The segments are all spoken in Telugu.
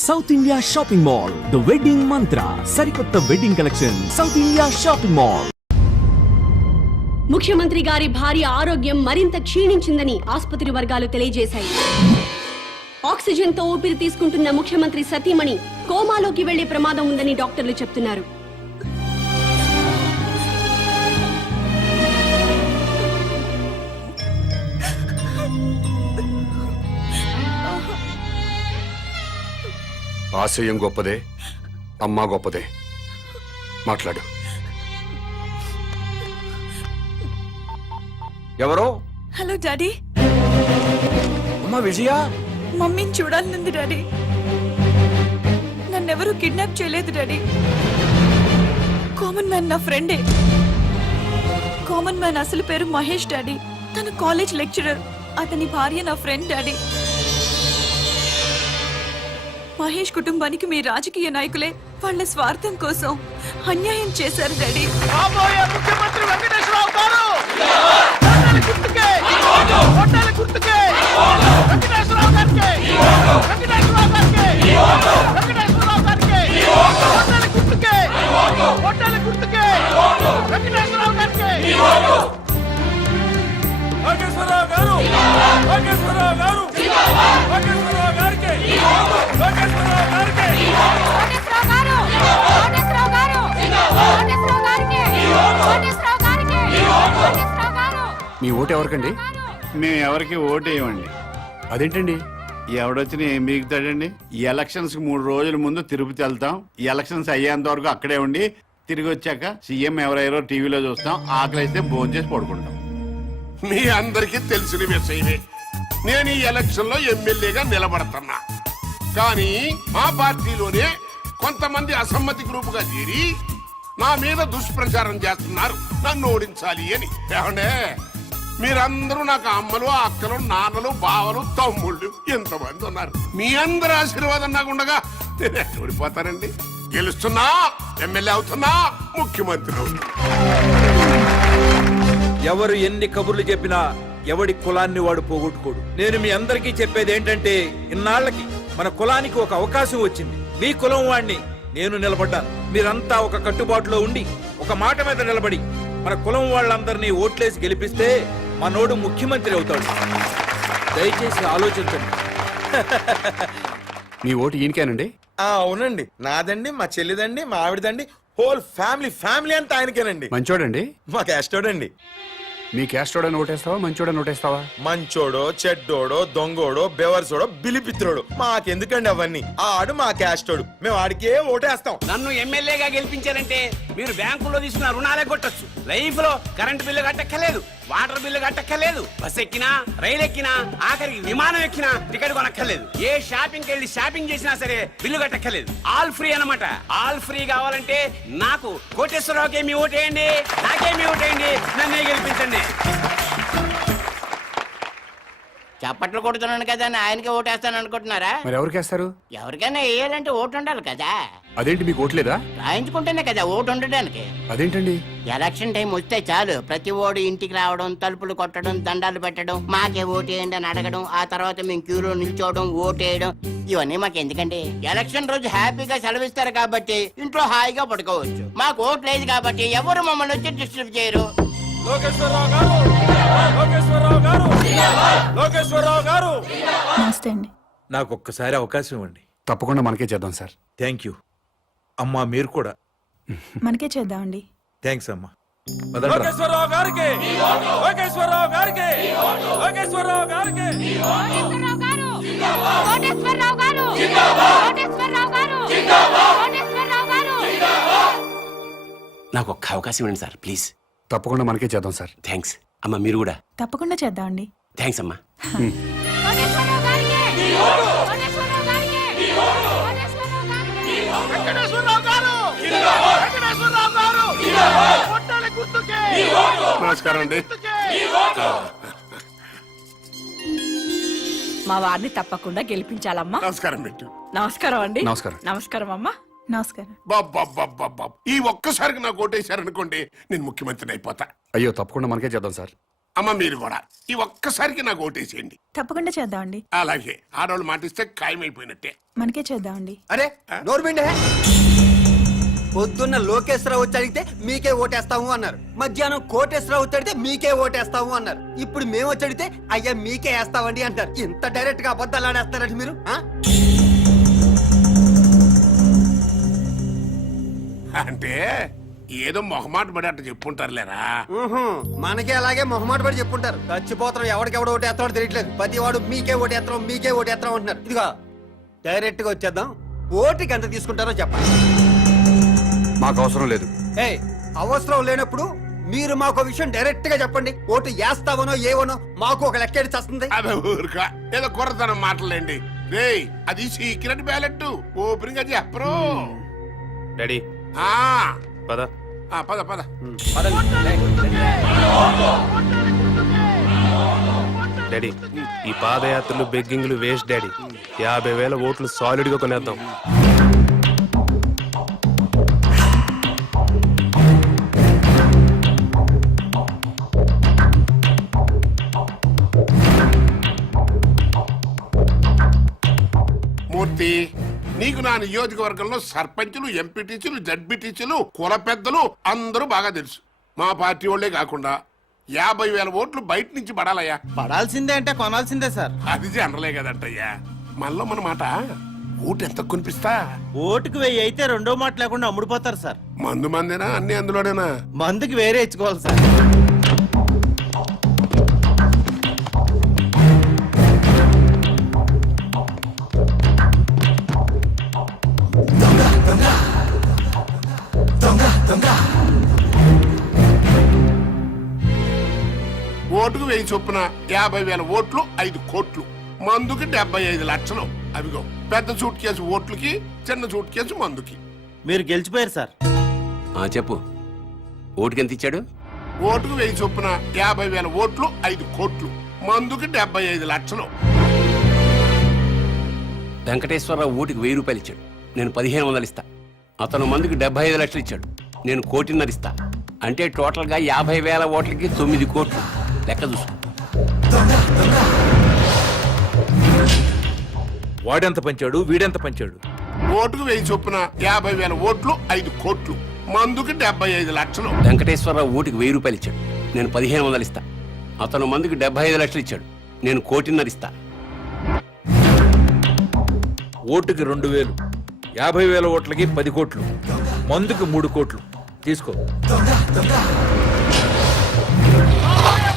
South India shopping mall the wedding మంత్ర సరికొత్త wedding collection south India shopping mall. ముఖ్యమంత్రి గారి భార్య ఆరోగ్యం మరింత క్షీణించిందని ఆసుపత్రి వర్గాలు తెలియజేశాయి. ఆక్సిజన్ తో ఊపిరి తీసుకుంటున్న ముఖ్యమంత్రి సతీమణి కోమాలోకి వెళ్లే ప్రమాదం ఉందని డాక్టర్లు చెప్తున్నారు. ఆశయం గొప్పదే, అమ్మా గొప్పదే. మాట్లాడు. ఎవరో? Hello daddy. అమ్మా విజయ. మమ్మీని చూడాలనుంది డాడీ. నన్నెవరూ కిడ్నాప్ చేయలేదు డాడీ. కామన్ మ్యాన్ నా ఫ్రెండే. కామన్ మ్యాన్ అసలు పేరు మహేష్ డాడీ. తన కాలేజ్ లెక్చరర్. అతని భార్య నా ఫ్రెండ్ డాడీ. మహేష్ కుటుంబానికి మీ రాజకీయ నాయకులే వాళ్ళ స్వార్థం కోసం అన్యాయం చేశారు డాడీ. ముఖ్యమంత్రి వెంకటేశ్వరరావు గారు మీ ఓటు ఎవరికండి? మేము ఎవరికి ఓటు వేయమండి. అదేంటండి? ఎవడొచ్చినా ఏం బిగుతాడండి? ఈ ఎలక్షన్స్ 3 రోజుల ముందు తిరుపతి వెళ్తాం. ఈ ఎలక్షన్స్ అయ్యేంత వరకు అక్కడే ఉండి తిరిగి వచ్చాక సీఎం ఎవరెవరో టీవీలో చూస్తాం. ఆకలిస్తే భోజనం చేసి పడుకుంటాం. మీ అందరికీ తెలిసిన విషయమే. నేను ఈ ఎలక్షన్ లో ఎమ్మెల్యేగా నిలబడుతున్నా. కానీ మా పార్టీలోనే కొంతమంది అసమ్మతి గ్రూపుగా చేరి నా మీద దుష్ప్రచారం చేస్తున్నారు, నన్ను ఓడించాలి అని. ఏమండే, మీరందరూ నాకు అమ్మలు, అక్కలు, నాన్నలు, బావలు, తమ్ముళ్ళు ఎంతమంది ఉన్నారు. మీ అందరి ఆశీర్వాదం నాకు ఉండగా నేను ఓడిపోతానండి. గెలుస్తున్నా, ఎమ్మెల్యే అవుతున్నా, ముఖ్యమంత్రి అవుతున్నా. ఎవరు ఎన్ని కబుర్లు చెప్పినా ఎవడి కులాన్ని వాడు పోగొట్టుకోడు. నేను మీ అందరికీ చెప్పేది ఏంటంటే, ఇన్నాళ్లకి మన కులానికి ఒక అవకాశం వచ్చింది. మీ కులం వాడిని నేను నిలబడ్డాను. మీరంతా ఒక కట్టుబాటులో ఉండి ఒక మాట మీద నిలబడి మన కులం వాళ్ళందరినీ ఓట్లేసి గెలిపిస్తే మనోడు ముఖ్యమంత్రి అవుతాడు. దయచేసి ఆలోచించండి. మీ ఓటు ఈయనకేనండి? అవునండి, నాదండి, మా చెల్లిదండి, మా ఆవిడదండి, హోల్ ఫ్యామిలీ అంతా ఆయనకేనండి. మంచోడండి? మా క్యాస్టోడండి. మీ క్యాస్టోడని ఓటేస్తావా, మంచోడని ఓటేస్తావా? మంచోడో, చెడ్డోడో, దొంగోడో, బెవర్సోడో, బిలిపిత్రుడు మాకెందుకండి అవన్నీ? ఆడు మా క్యాస్టోడు, మేము ఆడికే ఓటేస్తాం. నన్ను ఎమ్మెల్యేగా గెలిపించారంటే మీరు బ్యాంకులో తీసుకున్న రుణాలే కొట్టచ్చు. లైఫ్ లో కరెంట్ బిల్లు కట్టక్కర్లేదు, వాటర్ బిల్లు కట్టక్కర్లేదు, బస్ ఎక్కినా, రైలు ఎక్కినా, ఆఖరికి విమానం ఎక్కినా టికెట్ కొనక్కర్లేదు. ఏ షాపింగ్ వెళ్ళి షాపింగ్ చేసినా సరే బిల్లు కట్టక్కర్లేదు. ఆల్ ఫ్రీ అన్నమాట. ఆల్ ఫ్రీ కావాలంటే నాకు కోటేశ్వరరావుకి మీ ఓటేయండి, నాకే మీ ఓటేయండి, నన్నే గెలిపించండి. చప్పట్లు కొడుతున్నాను కదా అని ఆయనకి ఓటేస్తాను అనుకుంటున్నారా? మరి ఎవరికేస్తారు? ఎవరికైనా వేయాలంటే ఓటు ఉండాలి కదా. అదేంటి, మీకు ఓట్లేదా? రాయించుకుంటేనే కదా ఓటు ఉండడానికి. అదేంటండి? ఎలక్షన్ టైం వస్తే చాలు ప్రతి ఓడు ఇంటికి రావడం, తలుపులు కొట్టడం, దండాలు పెట్టడం, మాకే ఓటేయండి అని అడగడం, ఆ తర్వాత మేము క్యూలో నిల్చోవడం, ఓటేయడం, ఇవన్నీ మాకు ఎందుకండి? ఎలక్షన్ రోజు హ్యాపీగా సెలవిస్తారు కాబట్టి ఇంట్లో హాయిగా పడుకోవచ్చు. మాకు ఓటు లేదు కాబట్టి ఎవరు మమ్మల్ని వచ్చి డిస్టర్బ్ చేయరు. నమస్తే అండి. నాకు ఒక్కసారి అవకాశం ఇవ్వండి. తప్పకుండా మనకే చేద్దాం సార్. థ్యాంక్ యూ అమ్మా. మీరు కూడా మనకే చేద్దామండి. థ్యాంక్స్ అమ్మా. నాకు ఒక్క అవకాశం ఇవ్వండి సార్, ప్లీజ్. తప్పకుండా మనకే చేద్దాం సార్. థ్యాంక్స్ అమ్మా. మీరు కూడా తప్పకుండా చేద్దామండి. థ్యాంక్స్ అమ్మా. నమస్కారం అండి. మా వారిని తప్పకుండా గెలిపించాలమ్మా. నమస్కారం పెట్టు. నమస్కారం అండి. నమస్కారం. నమస్కారం అమ్మా. నమస్కారం. బాబా ఈ ఒక్కసారికి నాకు ఓటేశారనుకోండి, నేను ముఖ్యమంత్రిని అయిపోతా. అయ్యో, తప్పకుండా మనకే చేద్దాం సార్. అమ్మ మీరు కూడా ఈ ఒక్కసారికి నాకు ఓటేసేయండి. తప్పకుండా చేద్దామండి. అలాగే ఆడవాళ్ళు మాటిస్తే ఖాయమైపోయినట్టే. మనకే చేద్దామండి. అరే నోర్మిండే పొద్దున్న లోకేశ్వరరావు వచ్చి అడిగితే మీకే ఓటేస్తాము అన్నారు. మధ్యాహ్నం కోటేశ్వరరావు వచ్చి అడిగితే మీకే ఓటేస్తాము అన్నారు. ఇప్పుడు మేము వచ్చి అడిగితే అయ్యా మీకే వేస్తామండి అంటారు. ఇంత డైరెక్ట్ గా అబద్ధాలు ఆడేస్తారండి మీరు. అంటే ఏదో మొహమాట పడి అట్ట చెప్పుంటారులేరా. మనకే అలాగే మొహమాట పడి చెప్పుంటారు. చచ్చిపోతాం ఎవడికెవడు ఓటేస్తాడో తెలియట్లేదు. ప్రతి వాడు మీకే ఓటేస్తాం మీకే ఓటేస్తాం అంటున్నారు. ఇదిగో డైరెక్ట్ గా వచ్చేద్దాం. ఓటుకి ఎంత తీసుకుంటారో చెప్పండి. మాకు అవసరం లేదు. అవసరం లేనప్పుడు మీరు మాకు విషయం డైరెక్ట్ గా చెప్పండి. ఓటు వేస్తావనో ఏవనో మాకు ఒక లెక్క వస్తుంది. అదే ఊరుకా ఏదో కుర్రతనం మాటలేండి. రేయ్ అది సీక్రెట్ బ్యాలెట్ ఓపెన్ గా చెప్పరు. డాడీ పద పద పద. డాడీ ఈ పాదయాత్రలు బెగ్గింగ్లు వేస్ట్ డాడీ. 50,000 ఓట్లు సాలిడ్ గా కొనేద్దాం. మూర్తి నీకు నా నియోజకవర్గంలో సర్పంచులు ఎంపీటీసీలు జడ్పీటీసీలు కుల పెద్దలు అందరూ బాగా తెలుసు. మా పార్టీ వాళ్ళే కాకుండా 50,000 ఓట్లు బయట నుంచి పడాలయ్యా. పడాల్సిందే అంటే కొనాల్సిందే సార్. అది జనరలే కదంటయ్యా. మనలో మన మాట ఓటు ఎంత కొనిపిస్తా. ఓటుకు 1000 అయితే రెండో మాట లేకుండా అమ్ముడుపోతారు సార్. మందు మందేనా అన్ని అందులోనేనా? మందుకి వేరే ఇచ్చుకోవాలి సార్. ఓటుకు 1000 చొప్పున 50,000 ఓట్లు 5 కోట్లు. మందుకి 75 లక్షలు. అవిగో పెద్ద సూట్ కేసు ఓట్లకి చిన్న సూట్ కేసు మందుకి. మీరు గెలిచిపోయారు సార్. చెప్పు ఓటుకి ఎంత ఇచ్చాడు? ఓటుకు 1000 చొప్పున 50,000 ఓట్లు 5 కోట్లు. మందుకి 75 లక్షలు. వెంకటేశ్వరరావు ఓటుకి 1000 రూపాయలు ఇచ్చాడు. నేను 1500 ఇస్తా. అతను మందుకి 75 లక్షలు ఇచ్చాడు. నేను 1,50,000 ఇస్తా. అంటే టోటల్ గా 50,000 ఓట్లకి 9 కోట్లు. లెక్క చూసుకో. వాడెంత పంచాడు వీడెంత పంచాడు? ఓటుకు 1000 చొప్పున 50,000 ఓట్లు 5 కోట్లు. మందుకి 75 లక్షలు. వెంకటేశ్వరరావు ఓటుకి 1000 రూపాయలు ఇచ్చాడు. నేను 1500 ఇస్తా. అతను మందుకి 75 లక్షలు ఇచ్చాడు. నేను 1,50,000 ఇస్తా. ఓటుకి 2,000, 50,000 ఓట్లకి 10 కోట్లు, మందుకి 3 కోట్లు. తీసుకో.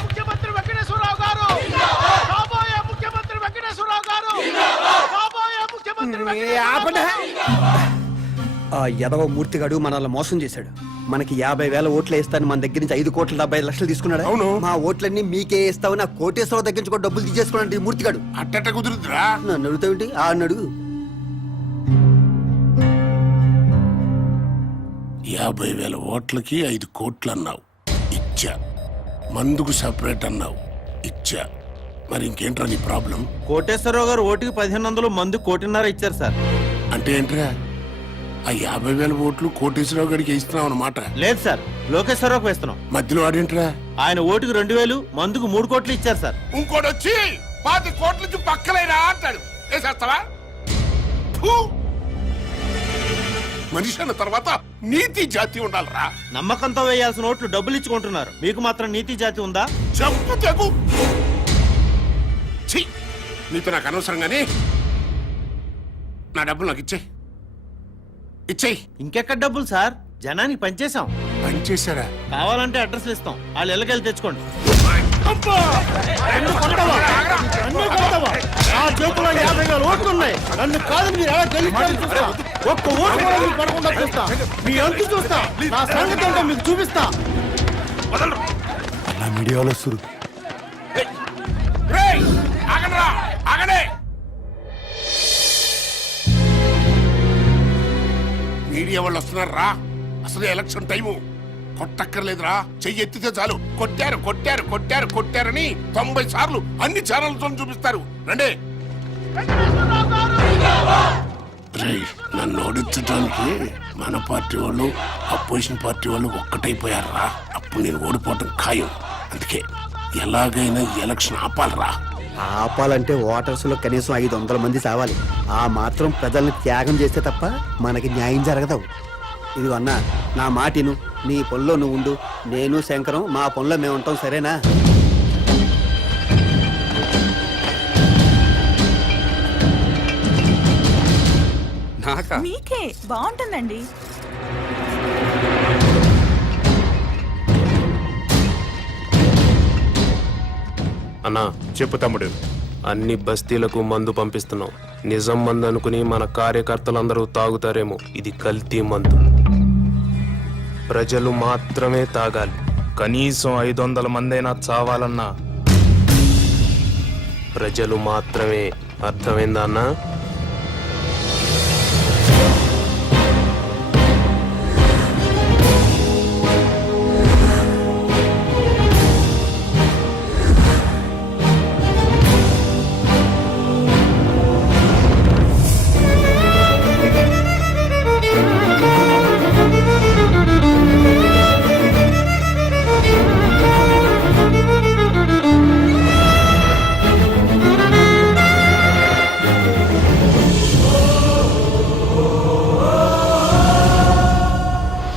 ముఖ్యమంత్రి వెంకటేశ్వరరావు గారు కాబోయే ముఖ్యమంత్రి వెంకటేశ్వరరావు గారు కాబోయే ముఖ్యమంత్రి. ఆ యదవ మూర్తిగాడు మనల్ని మోసం చేశాడు. మనకి 50,000 ఓట్లు వేస్తాను మన దగ్గర నుంచి 5,75 లక్షలు తీసుకున్నాడు. అవును. మా ఓట్లన్నీ మీకే వేస్తావు. నా కోటేశ్వరరావు దగ్గర నుంచి కూడా డబ్బులు తీసేసుకున్నాడు ఈ మూర్తిగాడు. అట్టట కుదురుతురా? నన్ను అడుగుతావేంటి? ఆ అడుగు. 50,000 ఓట్లకి 5 కోట్లు అన్నావు, ఇచ్చా. మందుకు సెపరేట్ అన్నావు, ఇచ్చా. మరి ఇంకేంట్రా నీ ప్రాబ్లం? కోటేశ్వరరావు గారు ఓటుకి 1,500, మందు 1,50,000 ఇచ్చారు సార్. అంటే ఏంట్రా? ఆ 50,000 ఓట్లు కోటేశ్వరరావు గడికి ఇస్తున్నావు అన్నమాట. లేదు సార్, లోకేశ్వరరావుకి వేస్తున్నాం. మధ్యలో ఆడేంట్రా? ఆయన ఓటుకి 2,000, మందుకు 3 కోట్లు ఇచ్చారు సార్. ఇంకోటి వచ్చి 10 కోట్ల నుంచి పక్కలేరా అంటాడు. వేసేస్తావా? మనిషి అన్న తర్వాత నీతి జాతి ఉండాలరా. నమ్మకంతో వేయాల్సిన ఓట్లు డబ్బులు ఇచ్చుకుంటున్నారు. మీకు మాత్రం నీతి జాతి ఉందా? చంపు తెగు. ఛీ, నీతో నాకు అనవసరంగానే నా డబ్బులు నాకు ఇచ్చేయి. ఇంకెక్కడ డబ్బులు సార్? జనానికి పనిచేసాం. పనిచేశారా? కావాలంటే అడ్రస్లు ఇస్తాం. వాళ్ళు ఎల్లకెళ్ళి తెచ్చుకోండి. నన్ను కాదు మీరు ఎలా గెలిచారు ఒక్క ఓటు కూడా మీకు పడకుండా చూస్తా. మీ అంతు చూస్తా. నా సంగతి ఏంటో మీకు చూపిస్తా. నా మీడియాలో సురు మీడియా వాళ్ళు వస్తున్నారు రా. అసలు ఎలక్షన్ టైము. కొట్టక్కర్లేదురా. చెయ్యి ఎత్తితే చాలు కొట్టారు కొట్టారు కొట్టారు కొట్టారని 90 సార్లు అన్ని ఛానల్తో చూపిస్తారు. రండి. నన్ను ఓడించడానికి మన పార్టీ వాళ్ళు అపోజిషన్ పార్టీ వాళ్ళు ఒక్కటైపోయారా. అప్పుడు నేను ఓడిపోవటం ఖాయం. అందుకే ఎలాగైనా ఎలక్షన్ ఆపాలరా. ఆపాలంటే ఓటర్స్ లో కనీసం 500 మంది సావాలి. ఆ మాత్రం ప్రజల్ని త్యాగం చేస్తే తప్ప మనకి న్యాయం జరగదు. ఇది అన్నా, నా మాటిను, నీ పనిలో నువ్వు ఉండు, నేను శంకరం మా పనిలో మేము ఉంటాం, సరేనా? నాకా మీకే బాగుంటుందండి. అన్నా చెప్పు తమ్ముడు. అన్ని బస్తీలకు మందు పంపిస్తున్నాం. నిజం మందు అనుకుని మన కార్యకర్తలందరూ తాగుతారేమో. ఇది కల్తీ మందు. ప్రజలు మాత్రమే తాగాలి. కనీసం 500 మందైనా చావాలన్నా ప్రజలు మాత్రమే. అర్థమైందా అన్నా?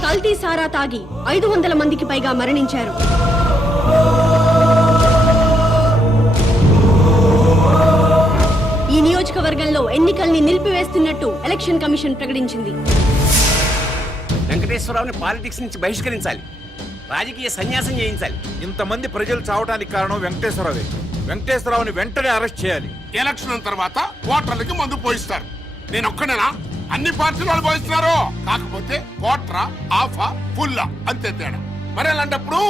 కల్తీ సారా తాగి 500 మందికి పైగా మరణించారు. ఈ నియోజకవర్గంలో ఎన్నికల్ని నిలిపివేస్తున్నట్టు ఎలక్షన్ కమిషన్ ప్రకటించింది. వెంకటేశ్వరరావుని పాలిటిక్స్ నుంచి బహిష్కరించాలి. రాజకీయ సన్యాసం చేయించాలి. ఇంతమంది ప్రజలు చావడానికి కారణం వెంకటేశ్వరరావే. వెంకటేశ్వరరావుని వెంటనే అరెస్ట్ చేయాలి. ఎలక్షన్ తర్వాత ఓటర్లకి మందు పోయిస్తారు. నేను ఒక్కనేనా? అన్ని పార్టీల వాళ్ళు పోయిస్తున్నారు. కాకపోతే కోట్రా, ఆఫా, ఫుల్లా అంతే తేడా. మరి అలాంటప్పుడు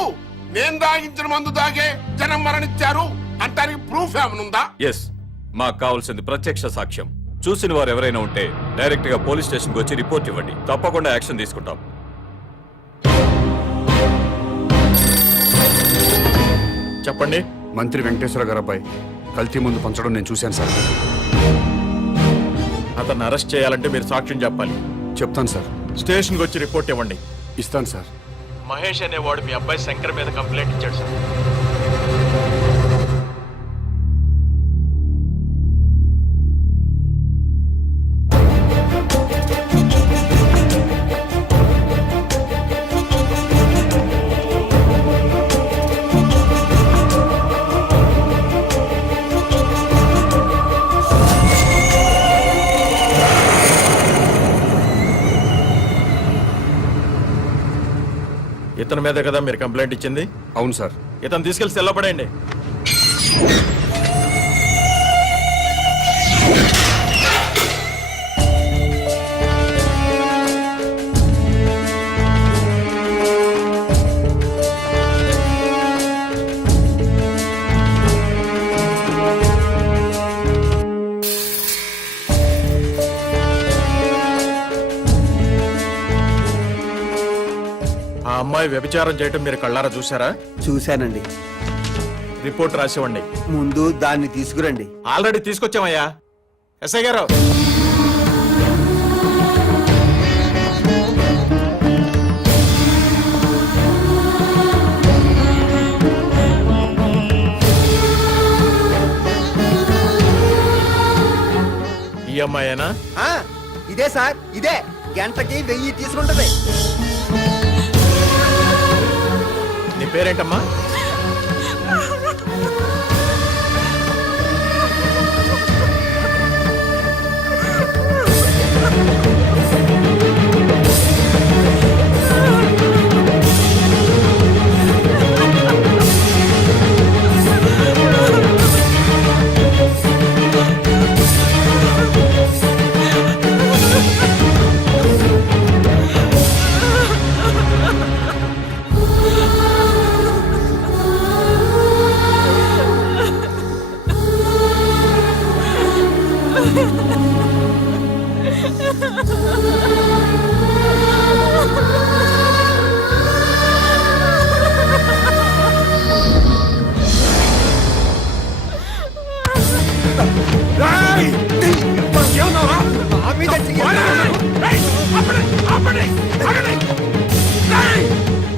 నేను తాగించిన మందు తాగే జనం మరణించారు అంటానికి ప్రూఫ్ ఏమనుందా? ఎస్, మాకు కావాల్సింది ప్రత్యక్ష సాక్ష్యం. చూసిన వారు ఎవరైనా ఉంటే డైరెక్ట్ గా పోలీస్ స్టేషన్ కు వచ్చి రిపోర్ట్ ఇవ్వండి. తప్పకుండా యాక్షన్ తీసుకుంటాం. చెప్పండి. మంత్రి వెంకటేశ్వర గారు అబ్బాయి కల్తీ ముందు పంచడం నేను చూశాను సార్. అతన్ని అరెస్ట్ చేయాలంటే మీరు సాక్ష్యం చెప్పాలి. చెప్తాను సార్. స్టేషన్ కు వచ్చి రిపోర్ట్ ఇవ్వండి. ఇస్తాను సార్. మహేష్ అనేవాడు మీ అబ్బాయి శంకర్ మీద కంప్లైంట్ ఇచ్చాడు సార్. ఇతని మీద కదా మీరు కంప్లైంట్ ఇచ్చింది? అవును సార్. ఇతను తీసుకెళ్లి సెల్లో పడేయండి. ఆ అమ్మాయి వ్యభిచారం చేయటం మీరు కళ్ళారా చూసారా? చూశానండి. రిపోర్ట్ రాసివ్వండి. ముందు దాన్ని తీసుకురండి. ఆల్రెడీ తీసుకొచ్చామయ్యా. ఎస్ఐ గారు, ఈ అమ్మాయేనా? ఇదే సార్, ఇదే. గంటకి 1000 తీసుకుంటది. నీ పేరేంటమ్మా?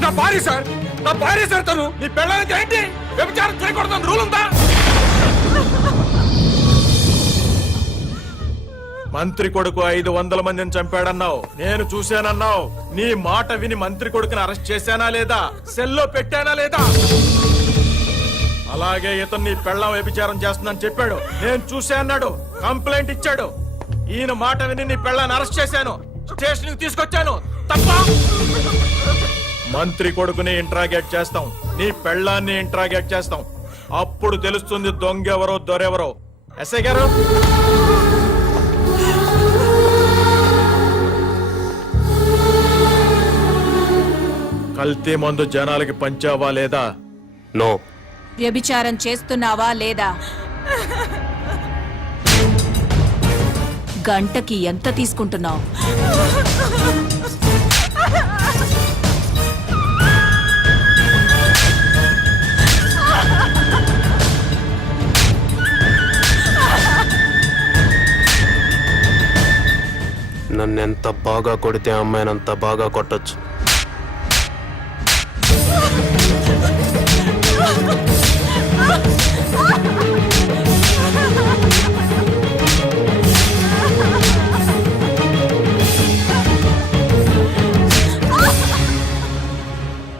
నా భార్య సార్, నా భార్య సరితను నీ పెళ్ళానికి ఏంటి వ్యభిచారం చేయకూడదని రూల్ ఉందా? మంత్రి కొడుకు 500 మందిని చంపాడన్నావు, నేను చూశానన్నావు. నీ మాట విని మంత్రి కొడుకుని అరెస్ట్ చేశానా లేదా, సెల్లో పెట్టానా లేదా? అలాగే ఇతను నీ పెళ్ళం వ్యభిచారం చేస్తుందని చెప్పాడు, నేను చూసా అన్నాడు, కంప్లైంట్ ఇచ్చాడు. ఈయన మాట విని నీ పెళ్ళాన్ని అరెస్ట్ చేశాను, స్టేషన్ కి తీసుకొచ్చాను. తప్ప? మంత్రి కొడుకుని ఇంట్రాగేట్ చేస్తాం, నీ పెళ్ళాన్ని ఇంట్రాగేట్ చేస్తాం. అప్పుడు తెలుస్తుంది దొంగెవరో దొరెవరో. ఎస్ఐ గారు, కల్తీ మందు జనాలకి పంచావా లేదా? నో. వ్యభిచారం చేస్తున్నావా లేదా? గంటకి ఎంత తీసుకుంటున్నావు? నన్నెంత బాగా కొడితే అమ్మాయినంత బాగా కొట్టొచ్చు.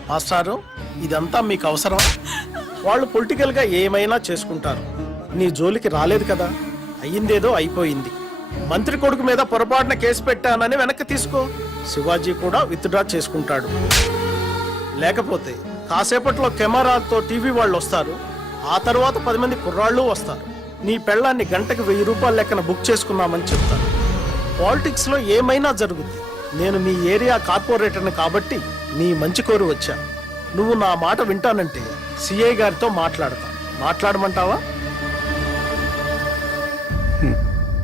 మాస్టారు, ఇదంతా మీకు అవసరం? వాళ్ళు పొలిటికల్ గా ఏమైనా చేసుకుంటారు, నీ జోలికి రాలేదు కదా. అయ్యిందేదో అయిపోయింది. మంత్రి కొడుకు మీద పొరపాటున కేసు పెట్టానని వెనక్కి తీసుకో. శివాజీ కూడా విత్డ్రా చేసుకుంటాడు. లేకపోతే కాసేపట్లో కెమెరాతో టీవీ వాళ్ళు వస్తారు, ఆ తర్వాత 10 మంది కుర్రాళ్ళు వస్తారు. నీ పెళ్ళాన్ని గంటకు 1000 రూపాయల లెక్కన బుక్ చేసుకున్నామని చెప్తారు. పాలిటిక్స్ లో ఏమైనా జరుగుద్ది. నేను మీ ఏరియా కార్పొరేటర్ని కాబట్టి నీ మంచి కోరి వచ్చా. నువ్వు నా మాట వింటానంటే సిఐ గారితో మాట్లాడతా. మాట్లాడమంటావా?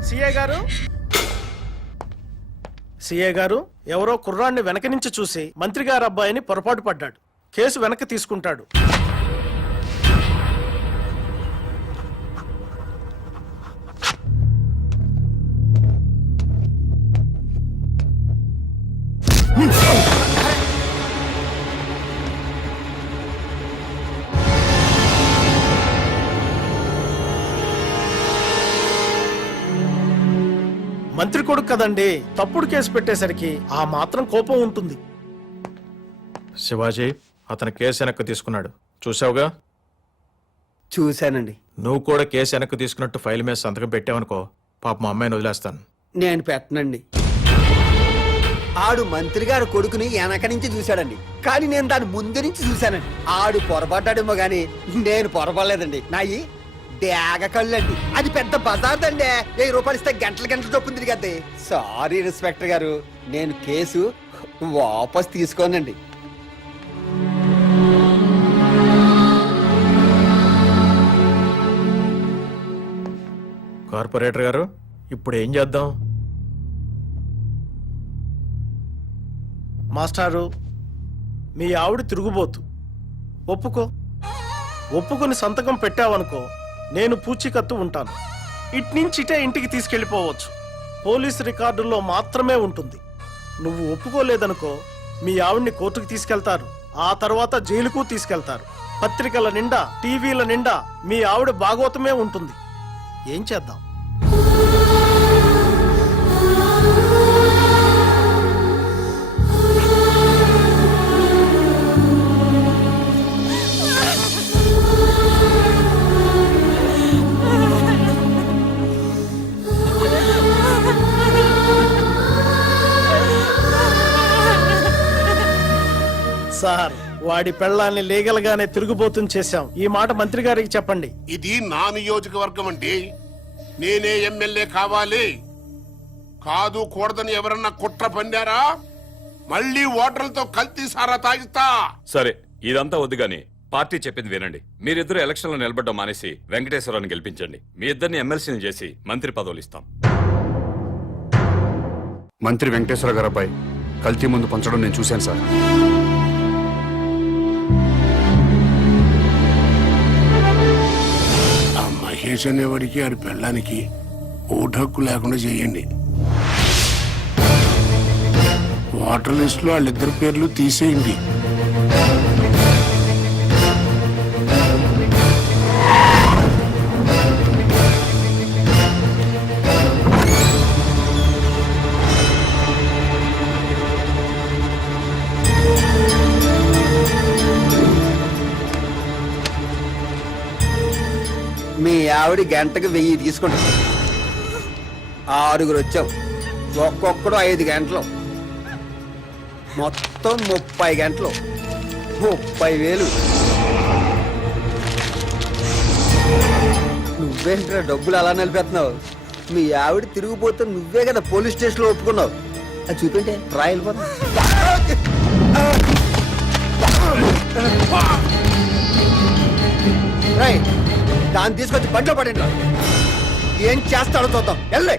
సిఐ గారు, ఎవరో కుర్రాన్ని వెనక నుంచి చూసి మంత్రి గారి అబ్బాయిని పొరపాటు పడ్డాడు, కేసు వెనక్కి తీసుకుంటాడు. మంత్రి కొడుకు కదండి, తప్పుడు కేసు పెట్టేసరికి ఆ మాత్రం కోపం ఉంటుంది. శివాజీ, అతను కేసు వెనక్కి తీసుకున్నాడు, చూసావుగా? చూశానండి. నువ్వు కూడా కేసు వెనక్కి తీసుకున్నట్టు ఫైల్ మీద సంతకం పెట్టావనుకో, పాప మా అమ్మాయిని వదిలేస్తాను. నేను పెట్టనండి. ఆడు మంత్రి గారు కొడుకుని వెనక నుంచి చూశాడండి, కానీ నేను దాని ముందు నుంచి చూశానండి. ఆడు పొరపడ్డాడేమో గాని నేను పొరపడలేదండి. నాయి డేగ కళ్ళండి. అది పెద్ద బజార్ దండి. 1000 రూపాయలు ఇస్తే గంటలు చొప్పున తిరిగద్ది. సారీ ఇన్స్పెక్టర్ గారు, నేను కేసు వాపస్ తీసుకోనండి. కార్పొరేటర్ గారు, ఇప్పుడు ఏం చేద్దాం? మాస్టారు, మీ ఆవిడ తిరుగుబోతు. ఒప్పుకొని సంతకం పెట్టావనుకో, నేను పూచీకత్తు ఉంటాను. ఇట్నుంచిటే ఇంటికి తీసుకెళ్లిపోవచ్చు. పోలీసు రికార్డుల్లో మాత్రమే ఉంటుంది. నువ్వు ఒప్పుకోలేదనుకో, మీ ఆవిడ్ని కోర్టుకు తీసుకెళ్తారు, ఆ తర్వాత జైలుకు తీసుకెళ్తారు. పత్రికల నిండా, టీవీల నిండా మీ ఆవిడ భాగవతమే ఉంటుంది. ఏం చేద్దాం? సార్, వాడి పెళ్ళాన్ని లీగల్ గానే తిరుగుబోతుని చేశాం. ఈ మాట మంత్రి గారికి చెప్పండి. ఇది నా నియోజకవర్గం అండి. నేనే ఎమ్మెల్యే కావాలి. కాదు కూడదని ఎవరన్నా కుట్ర పన్నారా, మళ్ళీ ఓటర్లతో కల్తీ సారా తాగిస్తా. సరే, ఇదంతా వద్దు గాని పార్టీ చెప్పింది వినండి. మీరిద్దరు ఎలక్షన్ లో నిలబడ్డం మానేసి వెంకటేశ్వరరావుని గెలిపించండి. మీ ఇద్దరిని ఎమ్మెల్సీని చేసి మంత్రి పదవులు ఇస్తాం. మంత్రి వెంకటేశ్వర గారు అబ్బాయి కల్తీ మందు పంచడం నేను చూశాను సార్. ఆ మహేష్ అనేవాడికి ఆడి పెళ్ళానికి ఓటు హక్కు లేకుండా చేయండి. ఓటర్ లిస్ట్ లో వాళ్ళిద్దరి పేర్లు తీసేయండి. ఆవిడ గంటకు 1000 తీసుకుంటాం. 6 వచ్చాం, ఒక్కొక్కడు 5 గంటలు, మొత్తం 30 గంటలు, 30,000. నువ్వేంట్రా డబ్బులు అలా నిలిపేస్తున్నావు? మీ ఆవిడ తిరిగిపోతే నువ్వే కదా పోలీస్ స్టేషన్లో ఒప్పుకున్నావు. అది చూపింటే రాయలు పోతా. దాన్ని తీసుకొచ్చి బండిలో పడండి. ఏం చేస్తాడో చూద్దాం. వెళ్ళే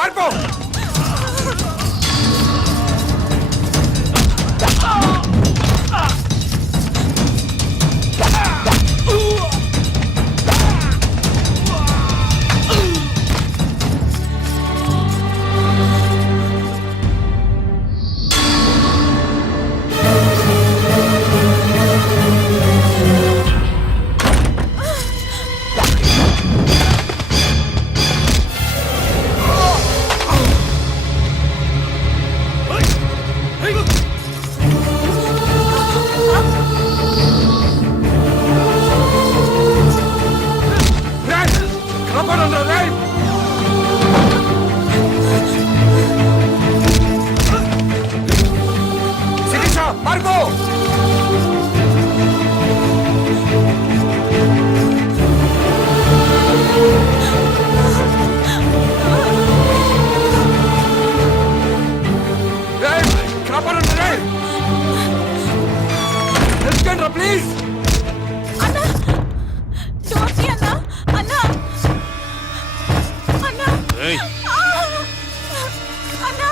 పారిపో. ప్లీజ్ అన్నా, డోంట్ బి అన్నా. అన్నా, అన్నా, అన్నా.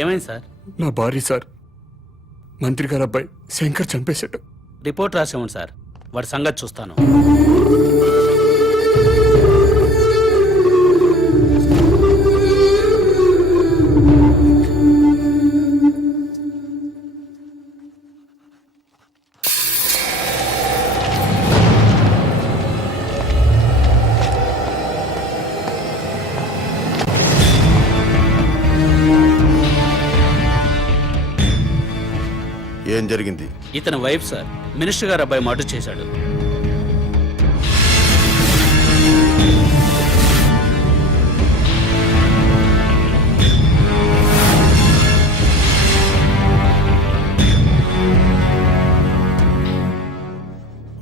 ఏమైంది సార్? నా భార్య సార్, మంత్రి గారు అబ్బాయి శంకర్ చంపేశాడు. రిపోర్ట్ రాసేవండి సార్, వాడి సంగతి చూస్తాను. ఏం జరిగింది? ఇతని వైఫ్ సార్, మినిస్టర్ గారు అబ్బాయి మర్డర్ చేశాడు.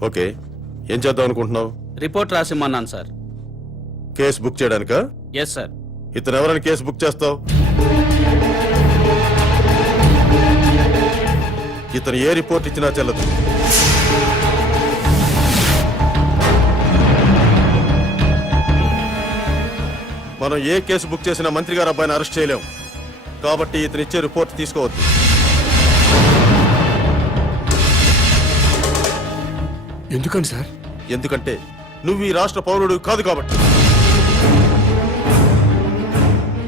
ఓకే, ఏం చేద్దాం అనుకుంటున్నావు? రిపోర్ట్ రాసిమ్మన్నాను సార్. కేసు బుక్ చేయడానికా? Yes sir. ఇతను ఎవరైనా కేసు బుక్ చేస్తావు? ఇతను ఏ రిపోర్ట్ ఇచ్చినా చెల్లదు. మనం ఏ కేసు బుక్ చేసినా మంత్రి గారు అబ్బాయిని అరెస్ట్ చేయలేం. కాబట్టి ఇతను ఇచ్చే రిపోర్ట్ తీసుకోవద్దు. ఎందుకని సార్? ఎందుకంటే నువ్వు ఈ రాష్ట్ర పౌరుడు కాదు కాబట్టి.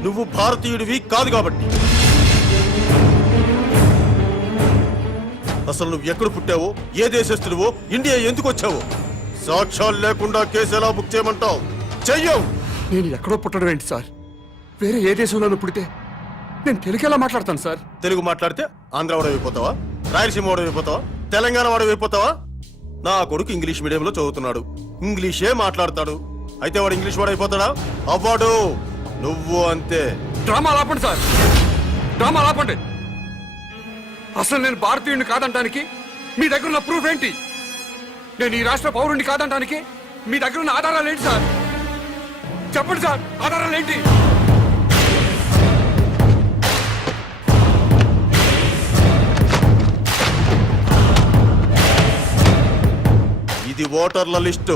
నువ్వు భారతీయుడివి కాదు కాబట్టి. అసలు నువ్వు ఎక్కడ పుట్టావో, ఏ దేశస్తుడివో, ఇండియా ఎందుకు వచ్చావో సాక్ష్యాలు లేకుండా కేసు ఎలా బుక్ చేయమంటావు? చెయ్యవు. నేను ఎక్కడో పుట్టడం ఏంటి సార్? వేరే ఏ దేశంలోనూ పుడితే నేను తెలుగు ఎలా మాట్లాడతాను సార్? తెలుగు మాట్లాడితే ఆంధ్ర వాడు అయిపోతావా? రాయలసీమ వాడు అయిపోతావా? తెలంగాణ వాడు అయిపోతావా? నా కొడుకు ఇంగ్లీష్ మీడియంలో చదువుతున్నాడు, ఇంగ్లీషే మాట్లాడతాడు. అయితే వాడు ఇంగ్లీష్ వాడు అయిపోతాడా? అవ్వడు. నువ్వు అంతే. డ్రామా ఆపండి సార్, డ్రామా ఆపండి. అసలు నేను భారతీయుడిని కాదంటానికి మీ దగ్గర ఉన్న ప్రూఫ్ ఏంటి? నేను ఈ రాష్ట్ర పౌరుడిని కాదంటానికి మీ దగ్గర ఉన్న ఆధారాలు ఏంటి సార్? చెప్పండి సార్, ఆధారాలు ఏంటి? ఇది ఓటర్ల లిస్టు.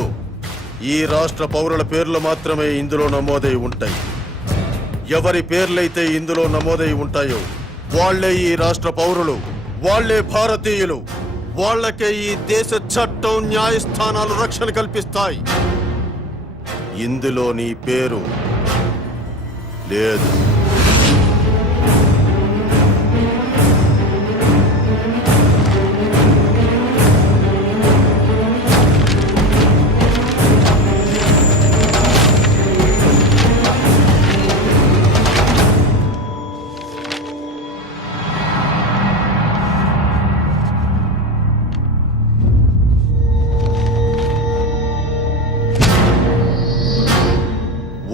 ఈ రాష్ట్ర పౌరుల పేర్లు మాత్రమే ఇందులో నమోదై ఉంటాయి. ఎవరి పేర్లైతే ఇందులో నమోదై ఉంటాయో వాళ్లే ఈ రాష్ట్ర పౌరులు, వాళ్లే భారతీయులు. వాళ్లకే ఈ దేశ చట్టం, న్యాయస్థానాలు రక్షణ కల్పిస్తాయి. ఇందులో నీ పేరు లేదు.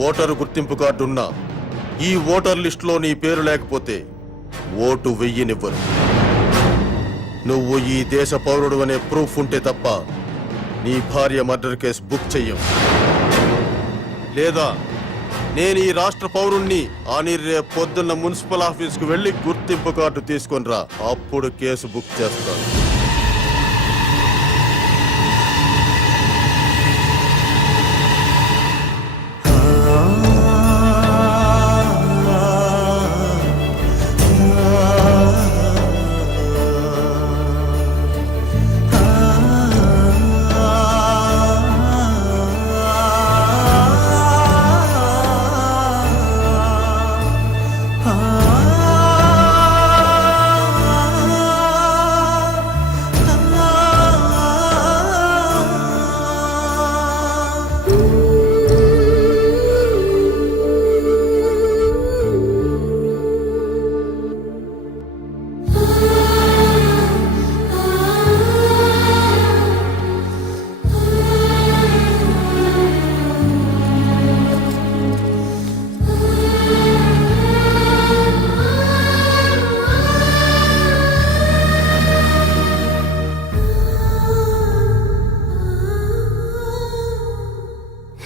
ఓటరు గుర్తింపు కార్డున్నా ఈ ఓటర్ లిస్టులో నీ పేరు లేకపోతే ఓటు వెయ్యనివ్వరు. నువ్వు ఈ దేశ పౌరుడు అనే ప్రూఫ్ ఉంటే తప్ప నీ భార్య మర్డర్ కేసు బుక్ చెయ్యం. లేదా నేను ఈ రాష్ట్ర పౌరుణ్ణి అని రేపు పొద్దున్న మున్సిపల్ ఆఫీస్కు వెళ్లి గుర్తింపు కార్డు తీసుకొని రా, అప్పుడు కేసు బుక్ చేస్తాను.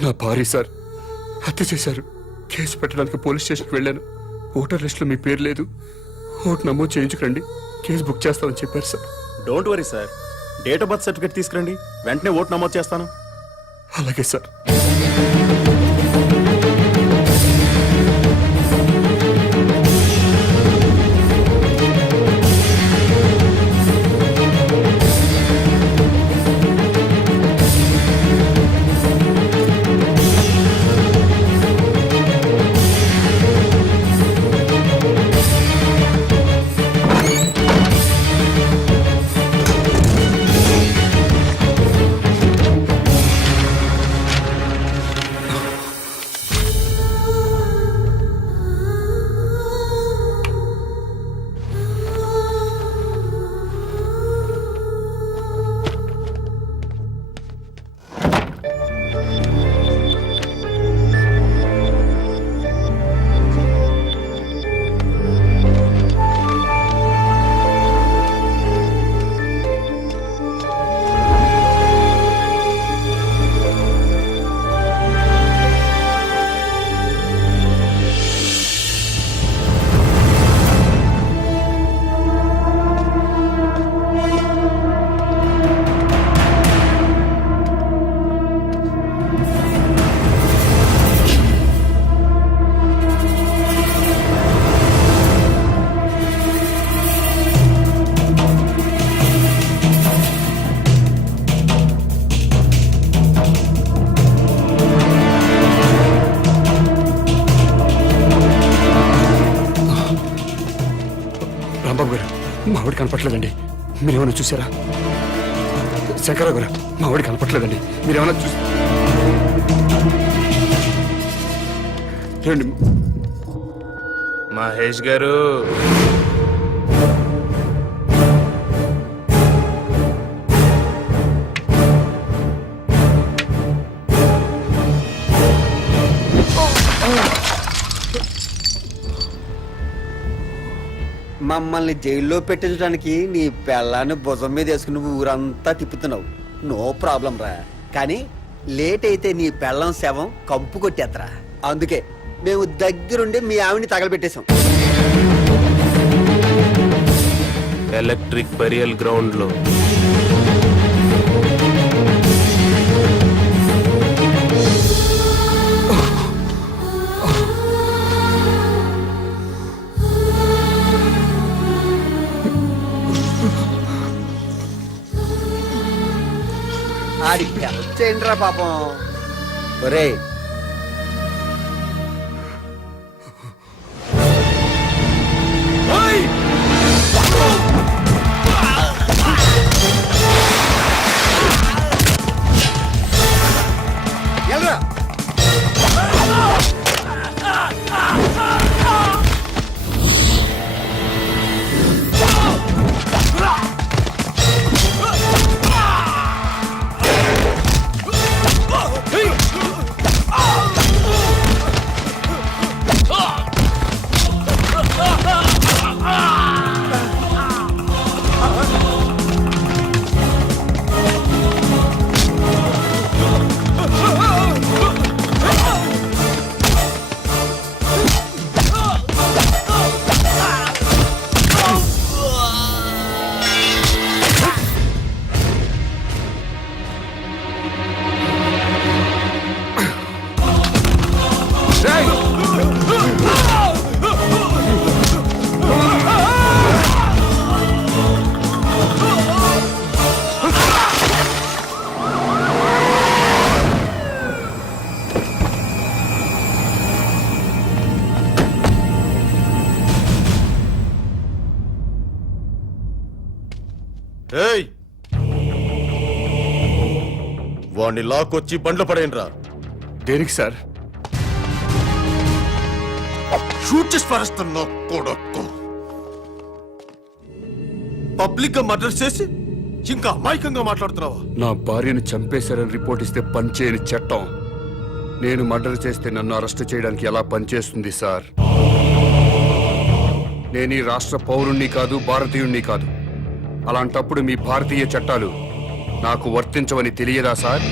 నా భార్య సార్ హత్య చేశారు. కేసు పెట్టడానికి పోలీస్ స్టేషన్కి వెళ్ళాను. ఓటర్ లిస్టులో మీ పేరు లేదు, ఓటు నమోదు చేయించుకురండి, కేసు బుక్ చేస్తామని చెప్పారు sir. Don't worry sir, date of birth certificate తీసుకురండి, వెంటనే ఓటు నమోదు చేస్తాను. అలాగే సార్. మా ఆవిడ కనపట్లేదండి, మీరేమైనా చూసారా? శంకరరావు గారు, మా ఆవిడ కనపట్లేదండి, మీరేమైనా చూసి రండి. మహేష్ గారు, మమ్మల్ని జైల్లో పెట్టించడానికి నీ పెళ్ళాన్ని భుజం మీద వేసుకుని నువ్వు ఊరంతా తిప్పుతున్నావు. నో ప్రాబ్లం రా. కానీ లేట్ అయితే నీ పెళ్ళం శవం కంపు కొట్టేత్తరా. అందుకే మేము దగ్గరుండి మీ ఆవిని తగలబెట్టేశాం. ఎలక్ట్రిక్ బరియల్ గ్రౌండ్ లో ఆడి హెల్ప్ చేయండి రా పాపం. ఒరే ఏయ్, వాణ్ణి లాక్కొచ్చి బండ్లు పడేయండి రా. దేనికి సార్? షూట్ చేసి పరేస్తున్నా కొడక్కు. పబ్లిక్ గా మర్డర్ చేసి ఇంకా అమాయకంగా మాట్లాడుతున్నావా? నా భార్యను చంపేశారని రిపోర్ట్ ఇస్తే పనిచేయని చట్టం నేను మర్డర్ చేస్తే నన్ను అరెస్ట్ చేయడానికి ఎలా పనిచేస్తుంది సార్? నేను ఈ రాష్ట్ర పౌరుణ్ణి కాదు, భారతీయుణ్ణి కాదు. అలాంటప్పుడు మీ భారతీయ చట్టాలు నాకు వర్తించవని తెలియదా సార్?